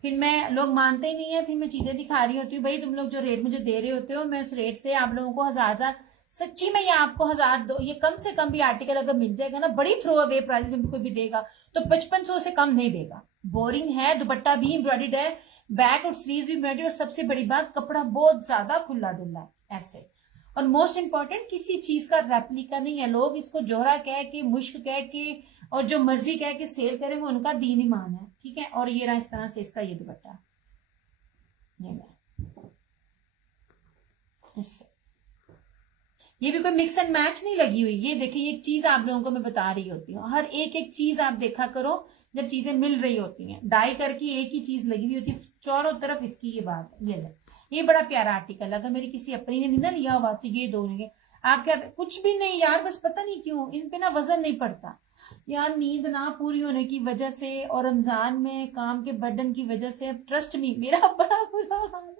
फिर मैं, लोग मानते ही नहीं है, फिर मैं चीजें दिखा रही होती हूँ। भाई तुम लोग जो रेट मुझे दे रहे होते हो, मैं उस रेट से आप लोगों को हजार, सच्ची में ये आपको 1000 दो, ये कम से कम भी आर्टिकल अगर मिल जाएगा ना, बड़ी थ्रो अवे प्राइस में भी कोई भी देगा तो 5500 से कम नहीं देगा। बोरिंग है, दुपट्टा भी एम्ब्रॉयडर्ड है, बैक और स्लीव्स भी एम्ब्रॉयडर्ड, और सबसे बड़ी बात कपड़ा बहुत ज्यादा खुला डुल्ला है ऐसे। और मोस्ट इंपॉर्टेंट, किसी चीज का रेप्लिका नहीं है। लोग इसको जोहरा कह के, मुश्क कह के और जो मर्जी कह के सेल करें, वो उनका दीन ईमान है, ठीक है। और ये रहा इस तरह से इसका ये दुपट्टा, ये भी कोई मिक्स एंड मैच नहीं लगी हुई। ये देखिए, एक चीज आप लोगों को मैं बता रही होती हूँ, हर एक एक चीज आप देखा करो जब चीजें मिल रही होती हैं। डाई करके एक ही चीज लगी हुई होती है चारों तरफ, इसकी ये बात है। ये बड़ा प्यारा आर्टिकल, अगर मेरी किसी अपनी ने नहीं ना लिया हुआ तो ये दो लेंगे। आप क्या, कुछ भी नहीं यार, बस पता नहीं क्यों इन पे ना वजन नहीं पड़ता यार, नींद ना पूरी होने की वजह से और रमजान में काम के बर्डन की वजह से। ट्रस्ट मी, मेरा बड़ा बुरा हाल है,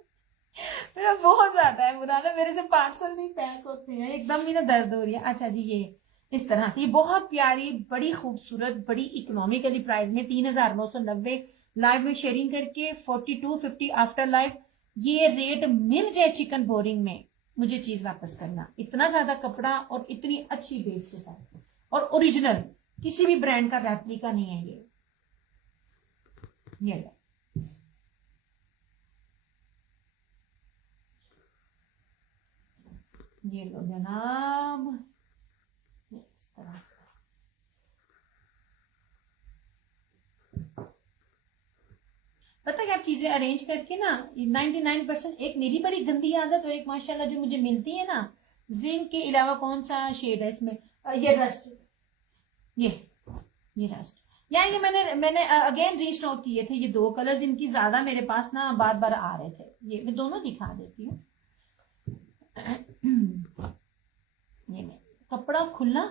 मेरा बहुत ज्यादा है बुरा ना, मेरे से पार्सल नहीं पैक होते हैं, एकदम ही ना दर्द हो रही है। अच्छा जी, ये इस तरह से, ये बहुत प्यारी बड़ी खूबसूरत बड़ी इकोनॉमिकली प्राइस में 3990 लाइव में शेयरिंग करके 4250 आफ्टर लाइव। ये रेट मिल जाए चिकन बोरिंग में, मुझे चीज वापस करना। इतना ज्यादा कपड़ा और इतनी अच्छी बेस के साथ, और ओरिजिनल, किसी भी ब्रांड का रेप्लिका नहीं है ये ये लो जनाब, इस तरह से। पता है, आप चीजें अरेंज करके ना 99%, एक मेरी बड़ी गंदी आदत और एक माशाल्लाह जो मुझे मिलती है ना, जिंक के अलावा कौन सा शेड है इसमें, ये रस्ट, ये रस्ट यार, ये मैंने अगेन रीस्टॉक किए थे ये 2 कलर्स, इनकी ज्यादा मेरे पास ना बार बार आ रहे थे। ये मैं दोनों दिखा देती हूँ। ये मैं, कपड़ा खुला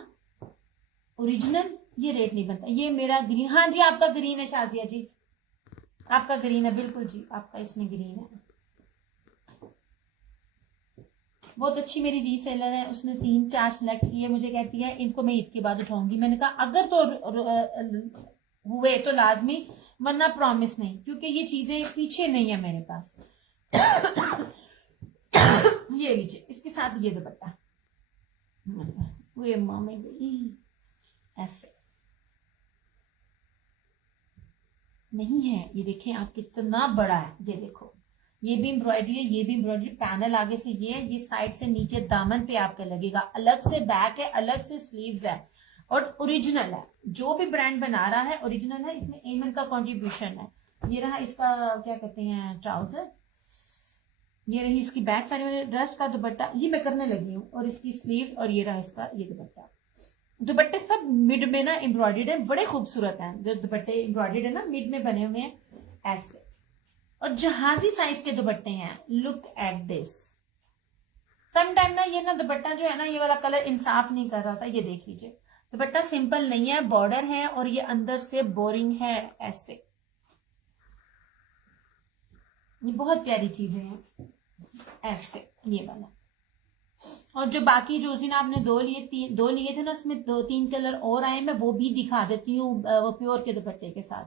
ओरिजिनल, ये रेट नहीं बनता। ये मेरा ग्रीन, हाँ जी आपका ग्रीन है शाजिया जी, आपका ग्रीन है बिल्कुल जी, आपका इसमें ग्रीन है। बहुत अच्छी मेरी रीसेलर है, उसने 3-4 सिलेक्ट किए, मुझे कहती है इनको मैं ईद के बाद उठाऊंगी। मैंने कहा अगर तो हुए तो लाजमी, वरना प्रॉमिस नहीं, क्योंकि ये चीजें पीछे नहीं है मेरे पास। ये लीजिए, इसके साथ ये दुपट्टा, वे मामे ऐसे नहीं है, ये देखिए आप कितना बड़ा है, ये देखो, ये भी एम्ब्रॉयडरी है, ये भी एम्ब्रॉयडरी, पैनल आगे से ये साइड से नीचे दामन पे आपके लगेगा, अलग से बैक है, अलग से स्लीव्स है, और ओरिजिनल है। जो भी ब्रांड बना रहा है ओरिजिनल है, इसमें एमन का कंट्रीब्यूशन है। ये रहा इसका क्या कहते हैं ट्राउजर, ये रही इसकी बैक साइड, रस्ट का दुपट्टा ये मैं करने लगी हूँ, और इसकी स्लीव, और ये रहा इसका ये दुपट्टा। दुपट्टे सब मिड में ना एम्ब्रॉयडर्ड है, बड़े खूबसूरत हैं जो दुपट्टे एम्ब्रॉयडर्ड है ना, मिड में बने हुए हैं ऐसे, और जहाजी साइज के दुपट्टे हैं। लुक एट दिस, समटाइम ना ये ना दुपट्टा जो है ना, ये वाला कलर इंसाफ नहीं कर रहा था। ये देख लीजिए, दुपट्टा सिंपल नहीं है, बॉर्डर है, और ये अंदर से बोरिंग है ऐसे। ये बहुत प्यारी चीजें हैं ऐसे, ये वाला। और जो बाकी जो उस दिन आपने दो लिए थे ना, उसमें 2-3 कलर और आए, मैं वो भी दिखा देती हूँ, वो प्योर के दुपट्टे के साथ।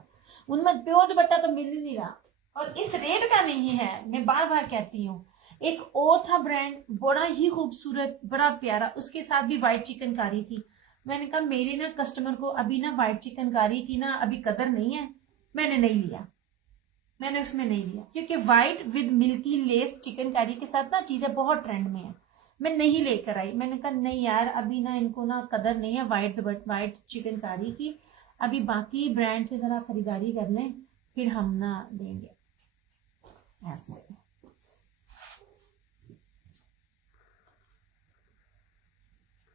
उनमें प्योर दुपट्टा तो मिल ही नहीं रहा, और इस रेट का नहीं है, मैं बार बार कहती हूँ। एक और था ब्रांड, बड़ा ही खूबसूरत बड़ा प्यारा, उसके साथ भी व्हाइट चिकनकारी थी। मैंने कहा मेरे ना कस्टमर को अभी ना व्हाइट चिकनकारी की ना अभी कदर नहीं है, मैंने नहीं लिया, मैंने उसमें नहीं लिया, क्योंकि white with milky less chikankari के साथ ना चीजें बहुत ट्रेंड में है, मैं नहीं लेकर आई। मैंने कहा नहीं यार, अभी ना इनको ना कदर नहीं है व्हाइट चिकनकारी की, अभी बाकी ब्रांड से जरा खरीदारी कर लें, फिर हम ना देंगे ऐसे।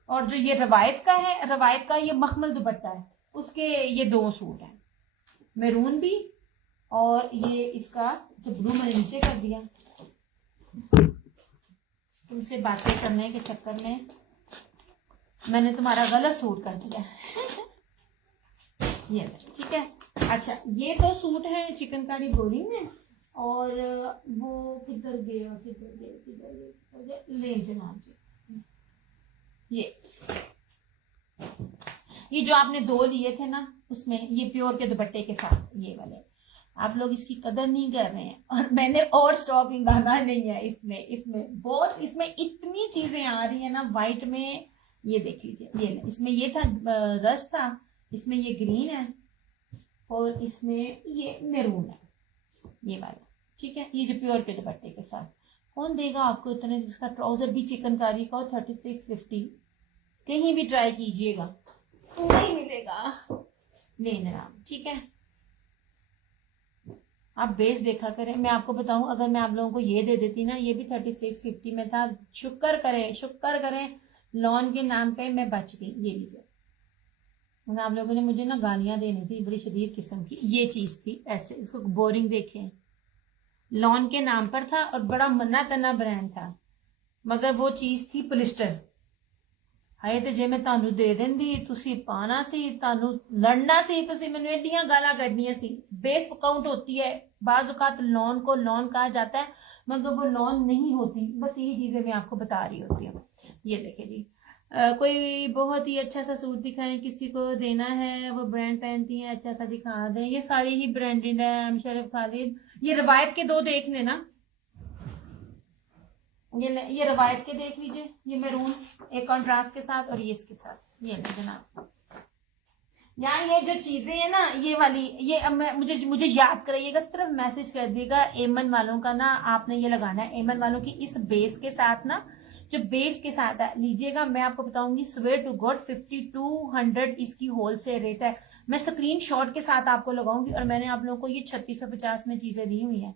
और जो ये रवायत का है, रवायत का ये मखमल दुपट्टा है, उसके ये 2 सूट हैं, मैरून भी और ये इसका जो ब्लू मैंने नीचे कर दिया। तुमसे बातें करने के चक्कर में मैंने तुम्हारा गलत सूट कर दिया। ये ठीक है। अच्छा, ये 2 सूट हैं चिकनकारी बोरिंग में, और वो किधर गए ले जनाब जी। ये जो आपने 2 लिए थे ना, उसमें ये प्योर के दुपट्टे के साथ ये वाले, आप लोग इसकी कदर नहीं कर रहे हैं, और मैंने और स्टॉक निकाला नहीं है इसमें बहुत, इसमें इतनी चीजें आ रही है ना वाइट में। ये देख लीजिए, ये इसमें ये था रश था, इसमें ये ग्रीन है, और इसमें ये मैरून है, ये वाला। ठीक है, ये जो प्योर के दुपट्टे के साथ, कौन देगा आपको इतने, जिसका ट्राउजर भी चिकनकारी का हो 3650। कहीं भी ट्राई कीजिएगा नहीं मिलेगा, लेना। ठीक है, आप बेस देखा करें। मैं आपको बताऊं, अगर मैं आप लोगों को ये दे देती ना, ये भी 3650 में था, शुक्र करें लॉन के नाम पे मैं बच गई। ये लीजिए, आप लोगों ने मुझे ना गालियां देनी थी बड़ी शदीद किस्म की। ये चीज थी ऐसे, इसको बोरिंग देखें, लॉन के नाम पर था और बड़ा मन्ना तन्ना ब्रांड था, मगर वो चीज थी पोलिस्टर। हाय ते जे मैं तानू दे देंदी, तुसी पाना सी, तानू लड़ना सी, तुसी मैनू एडियां गालां कढ़नियां सी। बेस काउंट होती है, बाज औकात लॉन को लॉन कहा जाता है, मगर वो लॉन नहीं होती। बस यही चीजें मैं आपको बता रही होती हूँ। ये देखे जी, कोई बहुत ही अच्छा सा सूट दिखाएं, किसी को देना है, वो ब्रांड पहनती है, अच्छा सा दिखा दें। ये सारे ही ब्रांडेड है, शरीफ खालिद। ये रवायत के 2 देख लेना, ये रवायत के देख लीजिए, ये मैरून एक कॉन्ट्रास्ट के साथ, और ये इसके साथ। ये जनाब, यहाँ ये जो चीजें है ना, ये वाली, ये अब मुझे याद कराइएगा, सिर्फ मैसेज कर दिएगा एमन वालों का ना, आपने ये लगाना है एमन वालों की इस बेस के साथ ना, जो बेस के साथ है लीजिएगा। मैं आपको बताऊंगी, स्वेयर टू गॉड 5200 इसकी होलसेल रेट है। मैं स्क्रीन शॉट के साथ आपको लगाऊंगी, और मैंने आप लोगों को ये 3650 में चीजें दी हुई है,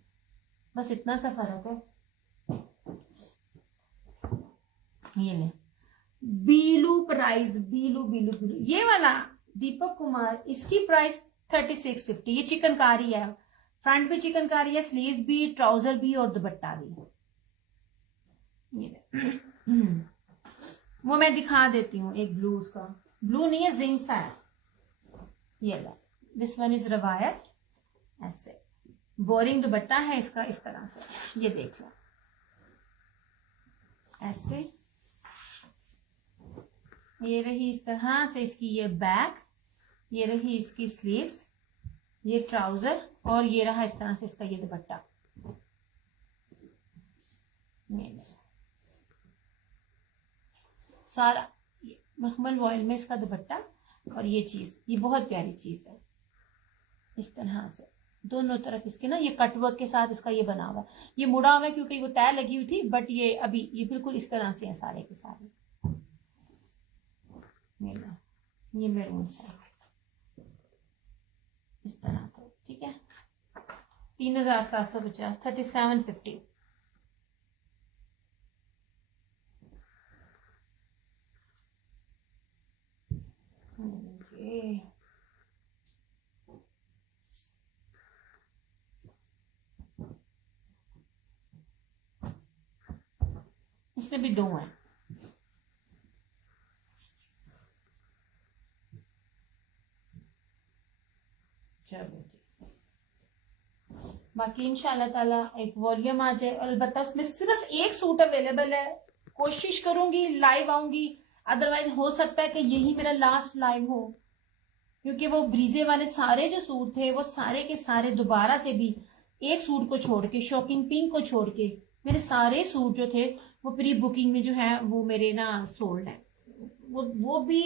बस इतना सा फर्क है। ये ले बीलू प्राइस, बीलू बीलू बीलू, ये वाला दीपक कुमार, इसकी प्राइस 3650। ये चिकनकारी है, फ्रंट भी चिकनकारी है, स्लीव्स भी, ट्राउजर भी और दुपट्टा भी। ये वो मैं दिखा देती हूँ, एक ब्लू, उसका ब्लू नहीं है, जिंक सा है। ये दिस वन इज रवायत, ऐसे बोरिंग दुपट्टा है इसका, इस तरह से। ये देख लो ऐसे, ये रही इस तरह से इसकी ये बैक, ये रही इसकी स्लीव्स, ये ट्राउजर, और ये रहा इस तरह से इसका ये दुपट्टा। सारा ये मखमल वॉयल में इसका दुपट्टा, और ये चीज, ये बहुत प्यारी चीज है, इस तरह से दोनों तरफ इसके ना ये कटवर्क के साथ इसका ये बना हुआ है। ये मुड़ा हुआ है क्योंकि वो तय लगी हुई थी, बट ये अभी ये बिल्कुल इस तरह से है सारे के सारे। ये मैरून सा इस तरह से। ठीक है, 3750, 3750। इसमें भी 2 हैं। चलो जी, बाकी इंशाल्लाह ताला एक वॉल्यूम आ जाए, और अलबत्ता उसमें सिर्फ एक सूट अवेलेबल है। कोशिश करूंगी लाइव आऊंगी, अदरवाइज हो सकता है कि यही मेरा लास्ट लाइव हो, क्योंकि वो ब्रीजे वाले सारे जो सूट थे वो सारे के सारे दोबारा से भी, एक सूट को छोड़ के, शॉकिंग पिंक को छोड़ के, मेरे सारे सूट जो थे वो प्री बुकिंग में जो है वो मेरे ना सोल्ड है। वो भी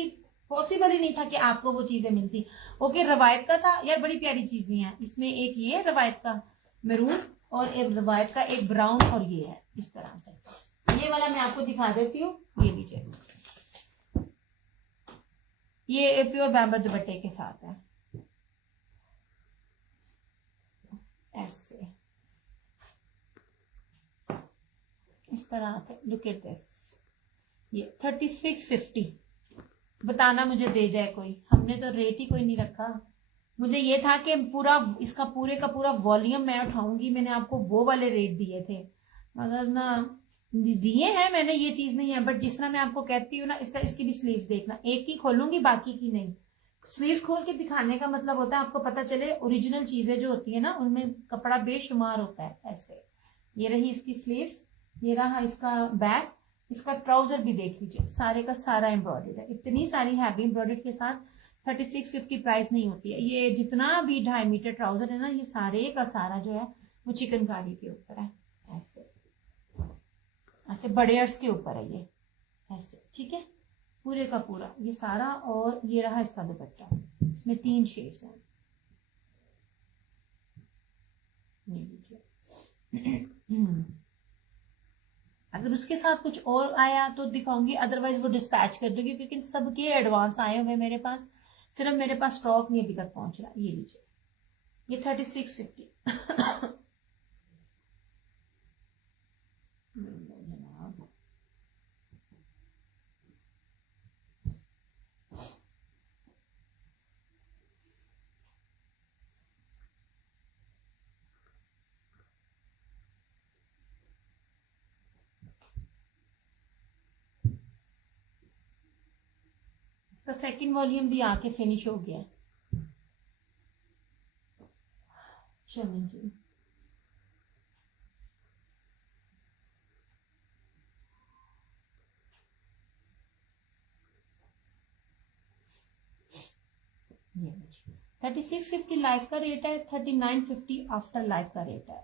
पॉसिबल ही नहीं था कि आपको वो चीजें मिलती। ओके, रवायत का था यार, बड़ी प्यारी चीजें हैं इसमें। एक ये रवायत का मैरून, और एक रवायत का एक ब्राउन, और ये है इस तरह से। ये वाला मैं आपको दिखा देती हूँ, ये लीजिए, ये प्योर बैम्बर दुपट्टे के साथ है, ऐसे इस तरह से। लुक एट दिस, ये 3650 बताना मुझे दे जाए कोई, हमने तो रेट ही कोई नहीं रखा। मुझे ये था कि पूरा इसका पूरे का पूरा वॉल्यूम मैं उठाऊंगी, मैंने आपको वो वाले रेट दिए थे, मगर ना दिए हैं मैंने, ये चीज नहीं है, बट जिस तरह मैं आपको कहती हूँ ना, इसकी भी स्लीव्स देखना, एक की खोलूंगी बाकी की नहीं। स्लीव्स खोल के दिखाने का मतलब होता है आपको पता चले ओरिजिनल चीजें जो होती है ना उनमें कपड़ा बेशुमार होता है। ऐसे ये रही इसकी स्लीव्स, ये रहा इसका बैक, इसका ट्राउजर भी देख लीजिए, सारे का सारा एम्ब्रॉयडर्ड है, इतनी सारी हैवी एम्ब्रॉयडर्ड के साथ 3650 प्राइस नहीं होती है। ये जितना भी 2.5 मीटर ट्राउजर है ना, ये सारे का सारा जो है वो चिकनकारी के ऊपर है, ऐसे ऐसे बड़े अर्स के ऊपर है ये, ऐसे ठीक है, पूरे का पूरा ये सारा। और ये रहा इसका दुपट्टा, इसमें 3 शेड्स हैं, ये लीजिए। अगर उसके साथ कुछ और आया तो दिखाऊंगी, अदरवाइज वो डिस्पैच कर दूंगी, क्योंकि सबके एडवांस आए हुए मेरे पास, सिर्फ मेरे पास स्टॉक नहीं अभी तक पहुंच रहा। ये लीजिए, ये 3650। इसका सेकंड वॉल्यूम भी आके फिनिश हो गया। चलिए जी, ये 3650 लाइफ का रेट है, 3950 आफ्टर लाइफ का रेट है।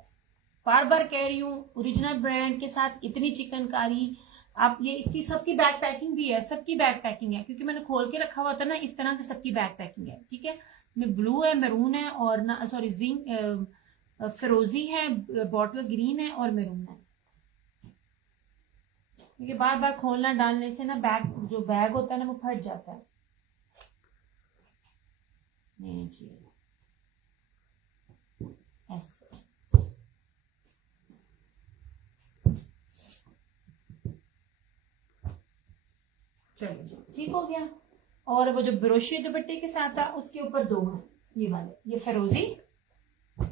बार बार कह रही हूँ, ओरिजिनल ब्रांड के साथ इतनी चिकनकारी। आप ये इसकी सबकी बैक पैकिंग भी है, सबकी बैक पैकिंग है, क्योंकि मैंने खोल के रखा हुआ था ना, इस तरह से सबकी बैक पैकिंग है, ठीक है। में ब्लू है, मैरून है, और ना सॉरी जिंक फिरोजी है, बॉटल ग्रीन है और मैरून है। क्योंकि बार बार खोलना डालने से ना बैग जो बैग होता है ना वो फट जाता है। नहीं जी, ऐसे चलिए ठीक हो गया। और वो जो ब्रोशी दुपट्टे के साथ था उसके ऊपर 2 है, ये वाले, ये फिरोजी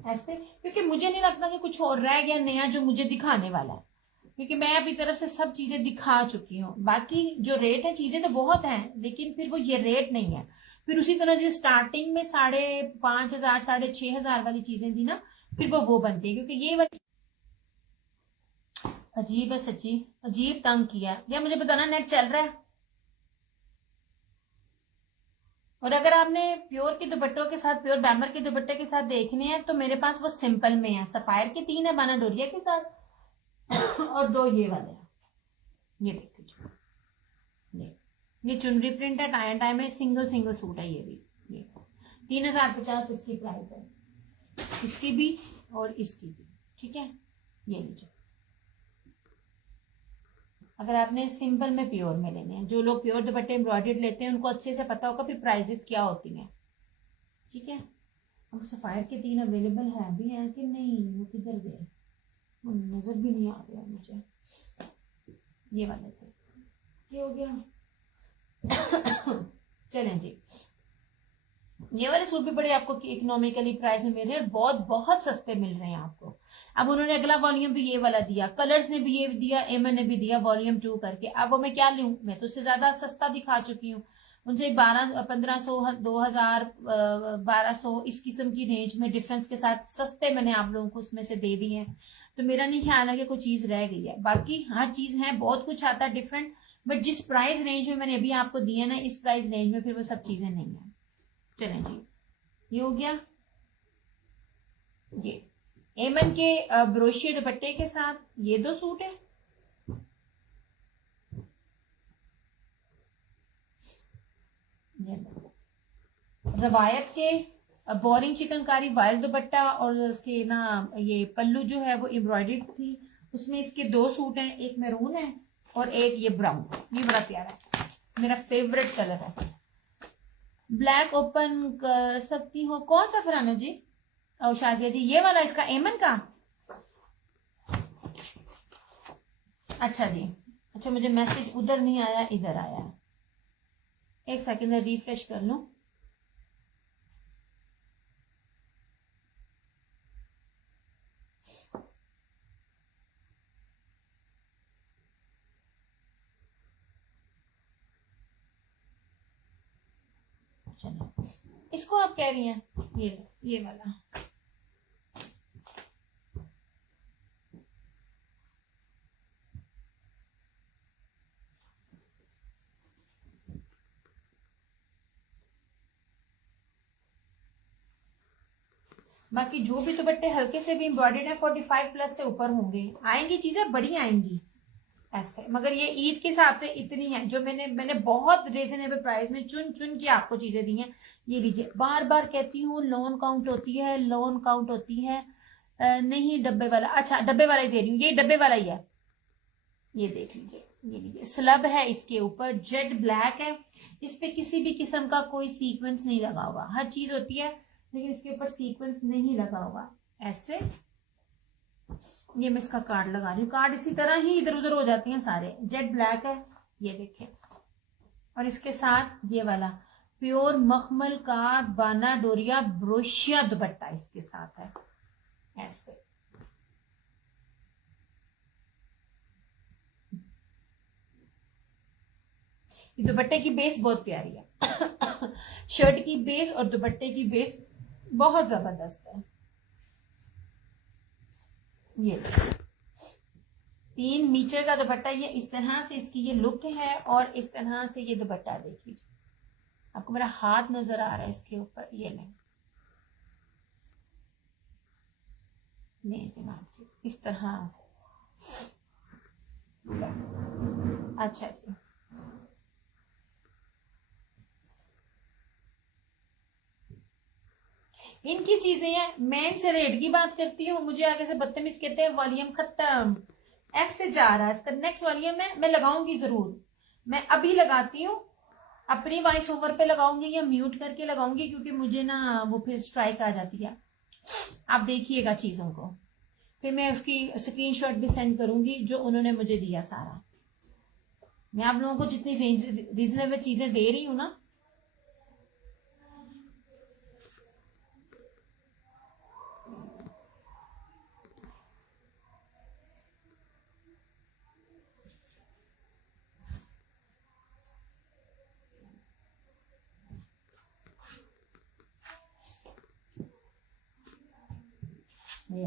ऐसे, क्योंकि मुझे नहीं लगता कि कुछ और रह गया नया जो मुझे दिखाने वाला है, क्योंकि मैं अपनी तरफ से सब चीजें दिखा चुकी हूँ। बाकी जो रेट है, चीजें तो बहुत हैं, लेकिन फिर वो ये रेट नहीं है। फिर उसी तरह जो स्टार्टिंग में 5,500 6,500 वाली चीजें थी ना, फिर वो बनती है, क्योंकि ये वाली अजीब है सच्ची, अजीब तंग किया। या मुझे बताना नेट चल रहा है। और अगर आपने प्योर के दुपट्टों के साथ, प्योर बैम्बर के दुपट्टे के साथ देखने हैं तो मेरे पास वो सिंपल में है, सफायर के 3 है बाना डोरिया के साथ और 2 ये वाले हैं। ये देख लीजिए, ये चुनरी प्रिंट है, टाई एंड टाई में, सिंगल सिंगल सूट है ये भी। ये 3050 इसकी प्राइस है, इसकी भी और इसकी भी, ठीक है। ये लीजिए, अगर आपने सिंपल में प्योर में लेने हैं, जो लोग प्योर दुपट्टे एम्ब्रॉयडर्ड लेते हैं उनको अच्छे से पता होगा फिर प्राइसेस क्या होती हैं, ठीक है। अब सफायर के 3 अवेलेबल है भी हैं कि नहीं, वो किधर गए, नजर भी नहीं आ रहा मुझे। ये वाले थे, क्या हो गया। चलें जी, ये वाले सूट भी बड़े आपको इकोनॉमिकली प्राइस में मिल रहे हैं, बहुत बहुत सस्ते मिल रहे हैं आपको। अब उन्होंने अगला वॉल्यूम भी ये वाला दिया, कलर्स ने भी ये दिया, एमएन ने भी दिया वॉल्यूम 2 करके। अब वो मैं क्या लूं, मैं तो उससे ज्यादा सस्ता दिखा चुकी हूँ, उनसे 1500 2000 1200 इस किस्म की रेंज में डिफरेंस के साथ सस्ते मैंने आप लोगों को उसमें से दे दिए हैं। तो मेरा नहीं ख्याल है कि कोई चीज रह गई है, बाकी हर चीज है, बहुत कुछ आता है डिफरेंट, बट जिस प्राइस रेंज में मैंने अभी आपको दिया ना, इस प्राइस रेंज में फिर वो सब चीजें नहीं है। चलें जी, ये हो गया। ये एमन के ब्रोशिया दुपट्टे के साथ ये 2 सूट है। रवायत के बोरिंग चिकनकारी वाइल्ड दुपट्टा, और उसके ना ये पल्लू जो है वो एम्ब्रॉयडरी थी, उसमें इसके 2 सूट हैं, एक मैरून है और एक ये ब्राउन। ये बड़ा प्यारा है, मेरा फेवरेट कलर है। ब्लैक ओपन कर सकती हो, कौन सा फराना जी और शाजिया जी, ये वाला इसका एमन का। अच्छा जी, अच्छा मुझे मैसेज उधर नहीं आया, इधर आया। एक सेकंड रिफ्रेश कर लूं। चलो इसको आप कह रही हैं, ये वाला। बाकी जो भी दुपट्टे हल्के से भी एम्ब्रॉयडर्ड है 45 प्लस से ऊपर होंगे, आएंगी चीजें बड़ी आएंगी ऐसे। मगर ये ईद के हिसाब से इतनी है जो मैंने बहुत रिजनेबल प्राइस में चुन चुन के आपको चीजें दी हैं। ये लीजिए, बार बार कहती हूँ लोन काउंट होती है, लोन काउंट होती है। नहीं डब्बे वाला, अच्छा डब्बे वाला ही दे रही हूँ, ये डब्बे वाला ही है। ये देख लीजिए, ये लीजिए, स्लब है इसके ऊपर, जेड ब्लैक है, इस पे किसी भी किस्म का कोई सीक्वेंस नहीं लगा हुआ। हर चीज होती है लेकिन इसके ऊपर सीक्वेंस नहीं लगा हुआ ऐसे। ये मैं इसका कार्ड लगा रही हूँ, कार्ड इसी तरह ही इधर उधर हो जाती हैं सारे। जेड ब्लैक है, ये देखें। और इसके साथ ये वाला प्योर मखमल का बाना डोरिया ब्रोशिया दुपट्टा इसके साथ है ऐसे। ये दुपट्टे की बेस बहुत प्यारी है शर्ट की बेस और दुपट्टे की बेस बहुत जबरदस्त है। ये 3 मीटर का दुपट्टा, ये इस तरह से इसकी ये लुक है और इस तरह से ये दुपट्टा देख लीजिए। आपको मेरा हाथ नजर आ रहा है इसके ऊपर, ये लें जनाब जी, इस तरह से। अच्छा जी, इनकी चीजें हैं। मैं इनसे रेट की बात करती हूँ, मुझे आगे से बदतमीज कहते हैं वॉल्यूम खत्म, ऐसे जा रहा है इसका नेक्स्ट वॉल्यूम है। मैं लगाऊंगी जरूर, मैं अभी लगाती हूँ, अपनी वॉइस ओवर पे लगाऊंगी या म्यूट करके लगाऊंगी, क्योंकि मुझे ना वो फिर स्ट्राइक आ जाती है। आप देखिएगा चीजों को, फिर मैं उसकी स्क्रीनशॉट भी सेंड करूंगी जो उन्होंने मुझे दिया सारा। मैं आप लोगों को जितनी रीजनेबल चीजें दे रही हूँ ना, ये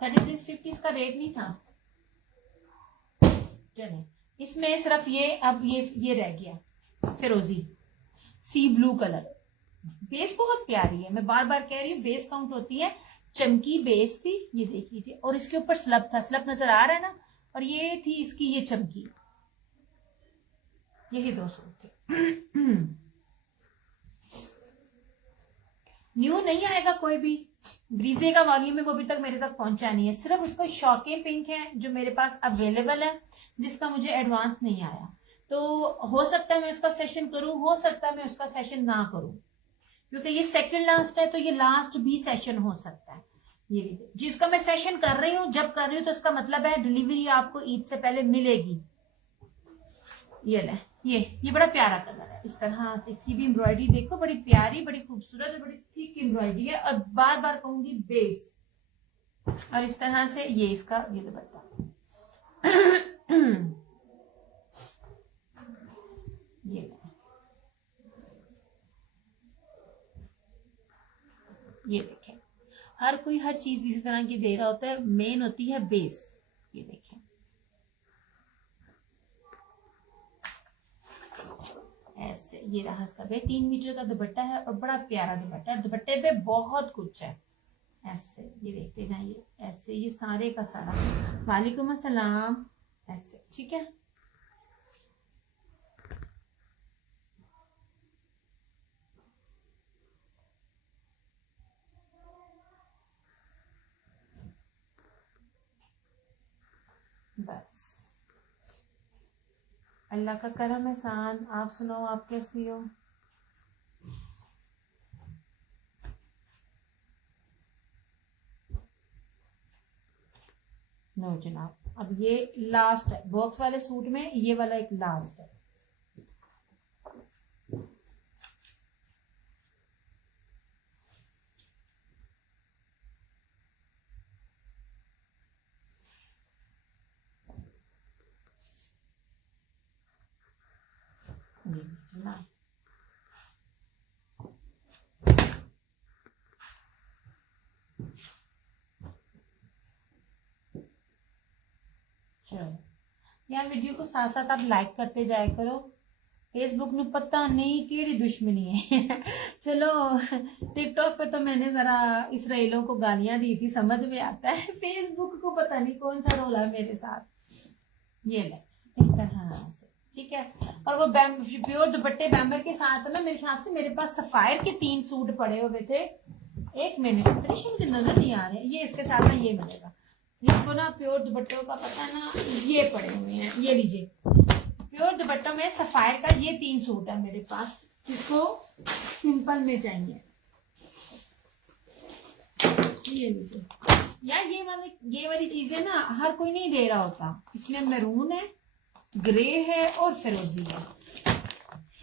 $36.50 इसका रेट नहीं था। चले इसमें सिर्फ ये, अब ये रह गया फिरोजी सी ब्लू कलर। बेस बहुत प्यारी है, मैं बार बार कह रही हूँ बेस काउंट होती है। चमकी बेस थी, ये देख लीजिए, और इसके ऊपर स्लब था, स्लब नजर आ रहा है ना, और ये थी इसकी ये चमकी। यही 2 सूट थे न्यू नहीं आएगा कोई भी, ब्रीजे का वॉल्यूम है वो अभी तक मेरे तक पहुंचा नहीं है। सिर्फ उसका शॉकिंग पिंक है जो मेरे पास अवेलेबल है, जिसका मुझे एडवांस नहीं आया। तो हो सकता है मैं उसका सेशन करूं, हो सकता है मैं उसका सेशन ना करूं, क्योंकि ये सेकंड लास्ट है, तो ये लास्ट भी सेशन हो सकता है। ये लीजिए, जिसका मैं सेशन कर रही हूँ, जब कर रही हूँ तो उसका मतलब है डिलीवरी आपको ईद से पहले मिलेगी। ये ले, ये बड़ा प्यारा कलर है, इस तरह से इसकी भी एम्ब्रॉयडरी देखो, बड़ी प्यारी, बड़ी खूबसूरत और बड़ी थिक एम्ब्रॉयडरी है। और बार बार कहूंगी बेस, और इस तरह से ये इसका ये दुपट्टा ये देखें, हर कोई हर चीज इसी तरह की दे रहा होता है, मेन होती है बेस। ये देखें ऐसे, ये रहा इसका 3 मीटर का दुपट्टा है और बड़ा प्यारा दुपट्टा है। दुपट्टे पे बहुत कुछ है ऐसे, ये देखते ना, ये ऐसे, ये सारे का सारा। वालेकुम अस्सलाम ऐसे, ठीक है। अल्लाह का करम एहसान। आप सुनाओ, आप कैसी हो? नो जनाब, अब ये लास्ट है बॉक्स वाले सूट में, ये वाला एक लास्ट है। ये जनाब, चलो यार, वीडियो को साथ साथ आप लाइक करते जाया करो। फेसबुक में पता नहीं केड़ी दुश्मनी है चलो, टिकटॉक पे तो मैंने जरा इसराइलों को गालियां दी थी, समझ में आता है। फेसबुक को पता नहीं कौन सा रोल है मेरे साथ। ये ले, इस तरह से, ठीक है। और वो प्योर दुपट्टे बैम्बर के साथ ना, मेरे ख्याल से मेरे पास सफायर के 3 सूट पड़े हुए थे। एक मिनट, मुझे नजर नहीं आ रहे। ये इसके साथ ना ये मिलेगा, जिसको ना प्योर दुपट्टों का पता है ना, ये पड़े हुए हैं। ये लीजिए, प्योर दुपट्टों में सफायर का ये 3 सूट है मेरे पास, जिसको सिंपल में चाहिए। ये लीजिए यार, ये वाली चीजें ना हर कोई नहीं दे रहा होता। इसमें मैरून है, ग्रे है और फिरोजी है।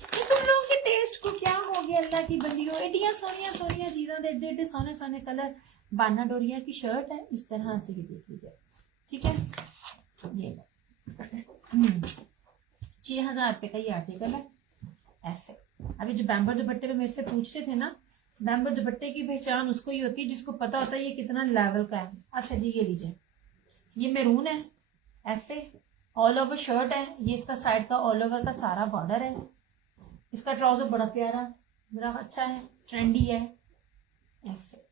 तो तुम लोगों के टेस्ट को क्या हो गया, अल्लाह की बंदी हो। एडिया सोनिया सोनिया चीजें दे दे, सोने सोने कलर। बाना डोरिया की शर्ट है, इस तरह से, ये देख लीजिए, ठीक है। ये 6,000 रुपए का ये आर्टिकल है। ऐसे अभी जो बैम्बर दुपट्टे पे मेरे से पूछ रहे थे ना, बैम्बर दुपट्टे की पहचान उसको ही होती है जिसको पता होता है ये कितना लेवल का है। अच्छा जी, ये लीजिए, ये मैरून है, ऐसे ऑल ओवर शर्ट है। ये इसका साइड का ऑल ओवर का सारा बॉर्डर है। इसका ट्राउजर बड़ा प्यारा, बड़ा अच्छा है, ट्रेंडी है। ऐसे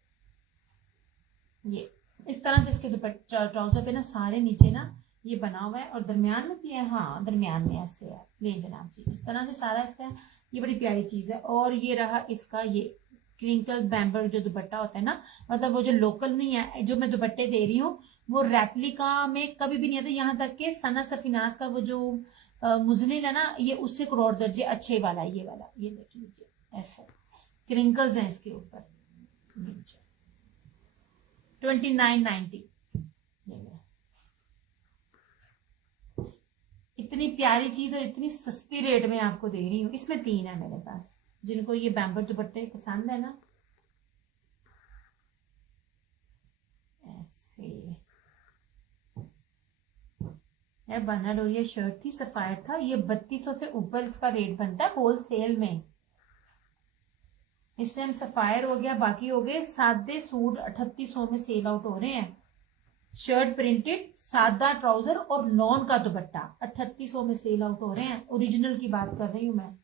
ये इस तरह से इसके दुपट्टे ट्राउजर पे ना सारे नीचे ना ये बना हुआ है, और दरमियान में भी है। हाँ, दरमियान में ऐसे है। ले जनाब जी, इस तरह से सारा इसका, ये बड़ी प्यारी चीज है। और ये रहा इसका ये क्रिंकल बैम्बर जो दुपट्टा होता है ना, मतलब वो जो लोकल नहीं है, जो मैं दुपट्टे दे रही हूँ वो रेप्लिका में कभी भी नहीं आता। यहाँ तक के सना सफिनास का वो जो मुजनिल है ना, ये उससे करोड़ दर्जे अच्छे वाला है। ये वाला, ये देख लीजिए, ऐसा क्रिंकल्स हैं इसके ऊपर। 2990। इतनी प्यारी चीज और इतनी सस्ती रेट में आपको दे रही हूँ। इसमें 3 है मेरे पास। जिनको ये बैम्बर दुपट्टे पसंद है ना, ऐसे यार, बाना डोरिया शर्ट थी, सफायर था। ये 3200 से ऊपर इसका रेट बनता है होलसेल में। इस टाइम सफायर हो गया, बाकी हो गए सादे सूट 3800 में सेल आउट हो रहे हैं। शर्ट प्रिंटेड, सादा ट्राउजर और लॉन का दुपट्टा 3800 में सेल आउट हो रहे हैं। ओरिजिनल की बात कर रही हूं मैं।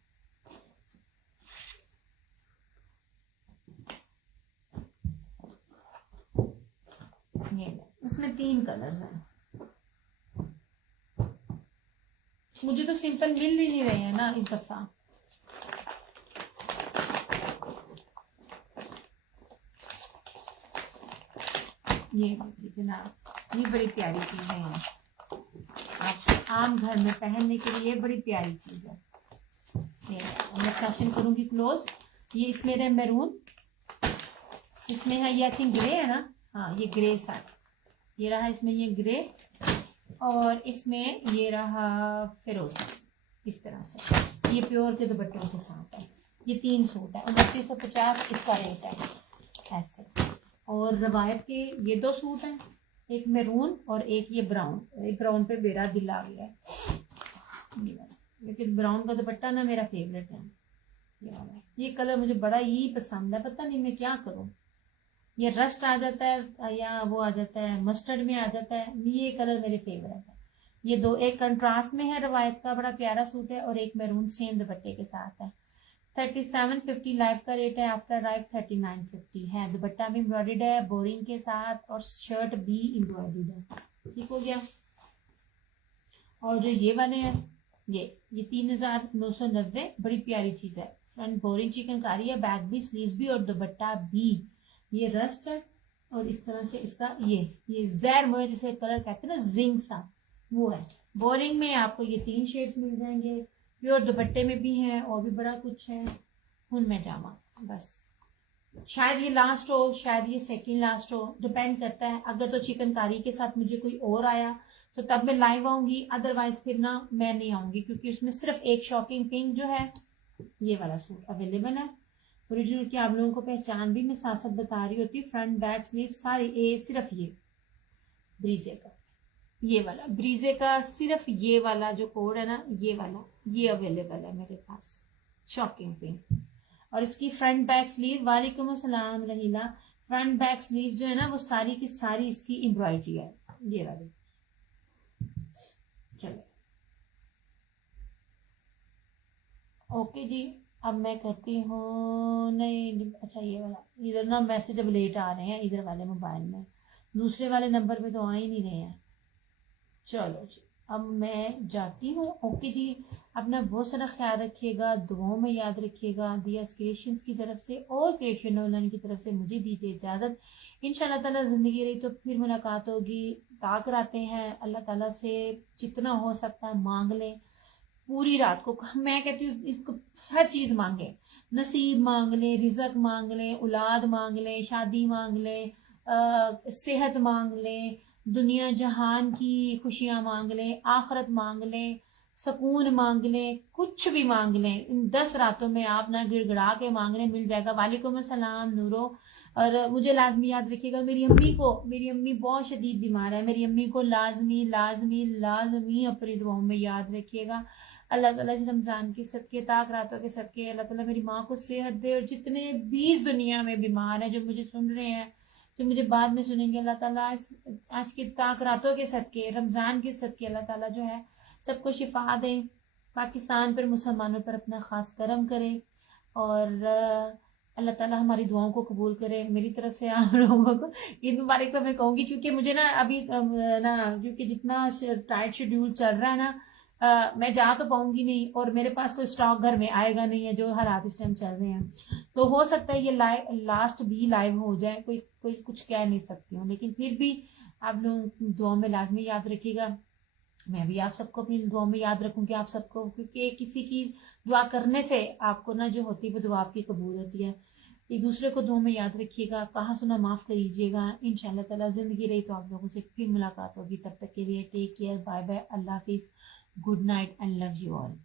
ये इसमें 3 कलर्स हैं। मुझे तो सिंपल मिल ही नहीं रहे हैं ना इस दफा। ये जनाब, ये बड़ी प्यारी चीज है। आप आम घर में पहनने के लिए बड़ी प्यारी चीज है। ये मैं फैशन करूंगी क्लोज। ये इसमें है मैरून, इसमें है ये आई थिंक ग्रे है ना। हाँ, ये ग्रे साथ, ये रहा इसमें ये ग्रे, और इसमें ये रहा फिरोजी। इस तरह से ये प्योर के दुपट्टों के साथ है। ये 3 सूट है, 2950 इसका रेट है ऐसे। और रवायत के ये 2 सूट हैं, एक मैरून और एक ये ब्राउन। एक ब्राउन पे मेरा दिल आ गया है, लेकिन ब्राउन का दुपट्टा ना मेरा फेवरेट है। ये कलर मुझे बड़ा ही पसंद है, पता नहीं मैं क्या करूं। ये रस्ट आ जाता है या वो आ जाता है मस्टर्ड में आ जाता है, ये कलर मेरे फेवरेट है। ये 2, एक कंट्रास्ट में है, रवायत का बड़ा प्यारा सूट है, और एक मैरून सेम दुपट्टे के साथ है। 3750 लाइव का रेट है। आफ्टर लाइव 3950 है। दुपट्टा भी एम्ब्रॉयडर्ड है बोरिंग के साथ, और शर्ट भी एम्ब्रॉयडर्ड है। ठीक हो गया। और जो ये वाले हैं, ये 3990, बड़ी प्यारी चीज है। फ्रंट बोरिंग चिकनकारी है, बैक भी, स्लीव्स भी और दुपट्टा भी। ये रस्ट है, और इस तरह से इसका ये जैर मोए जिसे कलर कहते हैं ना, जिंक सा, वो है। बोरिंग में आपको ये 3 शेड्स मिल जाएंगे, प्योर दुपट्टे में भी है और भी बड़ा कुछ है। हुन में जामा, बस शायद ये लास्ट हो, शायद ये सेकंड लास्ट हो, डिपेंड करता है। अगर तो चिकनकारी के साथ मुझे कोई और आया तो तब मैं लाइव आऊंगी, अदरवाइज फिर ना मैं नहीं आऊंगी, क्योंकि उसमें सिर्फ एक शॉकिंग पिंक जो है ये वाला सूट अवेलेबल है। ओरिजिनल की आप लोगों को पहचान भी मैं साथ साथ बता रही होती, फ्रंट बैक स्लीव सारी सिर्फ ये ब्रीजे का, ये वाला ब्रीजे का सिर्फ ये वाला जो कोड है ना, ये वाला ये अवेलेबल है मेरे पास, शॉकिंग पिंक। और इसकी फ्रंट बैक स्लीव, वालेकुम अस्सलाम रहीला, फ्रंट बैक स्लीव जो है ना वो सारी की सारी इसकी एम्ब्रॉयडरी है, ये वाली। चलो ओके जी, अब मैं करती हूँ, नहीं अच्छा ये वाला, इधर ना मैसेज अब लेट आ रहे हैं इधर वाले मोबाइल में, दूसरे वाले नंबर पे तो आ ही नहीं रहे हैं। चलो जी अब मैं जाती हूँ। ओके जी, अपना बहुत सारा ख्याल रखिएगा, दुआओं में याद रखिएगा। दिया क्रिएशंस की तरफ से और क्रिएशन ऑनलाइन की तरफ से मुझे दीजिए इजाज़त। इंशाल्लाह ताला ज़िंदगी रही तो फिर मुलाकात होगी। ताक रहते हैं अल्लाह ताला से जितना हो सकता है मांग लें पूरी रात को। मैं कहती हूँ इसको हर चीज़ मांगे, नसीब मांग लें, रिजक मांग लें, औलाद मांग लें, शादी मांग लें, सेहत मांग लें, दुनिया जहान की खुशियां मांग लें, आखरत मांग लें, सुकून मांग लें, कुछ भी मांग लें, इन 10 रातों में आप ना गिड़गिड़ा के मांग लें, मिल जाएगा। वालेकुम अस्सलाम नूरो। और मुझे लाजमी याद रखिएगा, मेरी अम्मी बहुत शदीद बीमार है, मेरी अम्मी को लाजमी लाजमी लाजमी अपनी दुआओं में याद रखिएगा। अल्लाह ताला इस रमज़ान के सदके, ताक रातों के सदके अल्लाह ताला मेरी माँ को सेहत दे, और जितने भी इस दुनिया में बीमार हैं जो मुझे सुन रहे हैं, जो मुझे बाद में सुनेंगे, अल्लाह ताला आज के ताक रातों के सदके, रमज़ान के सदके अल्लाह ताला जो है सबको शिफा दे, पाकिस्तान पर मुसलमानों पर अपना ख़ास करम करे, और अल्लाह ताला हमारी दुआओं को कबूल करे। मेरी तरफ से आप लोगों को ईद मुबारक तो मैं कहूँगी, क्योंकि मुझे ना अभी ना क्योंकि जितना टाइट शेड्यूल चल रहा है ना, मैं जा तो पाऊंगी नहीं, और मेरे पास कोई स्टॉक घर में आएगा नहीं है, जो हालात इस टाइम चल रहे हैं। तो हो सकता है ये लास्ट भी लाइव हो जाए, कोई कुछ कह नहीं सकती हूँ, लेकिन फिर भी आप लोग दुआ में लाजमी याद रखिएगा। मैं भी आप सबको अपनी दुआ में याद रखूंगी, आप सबको, क्योंकि किसी की दुआ करने से आपको ना जो होती है वो दुआ आपकी कबूल होती है। एक दूसरे को दुआ में याद रखिएगा, कहा सुना माफ करिएगा। इंशाल्लाह ताला जिंदगी रही तो आप लोगों से फिर मुलाकात होगी, तब तक के लिए take care, bye bye, Allah हाफिज, good night and love you all.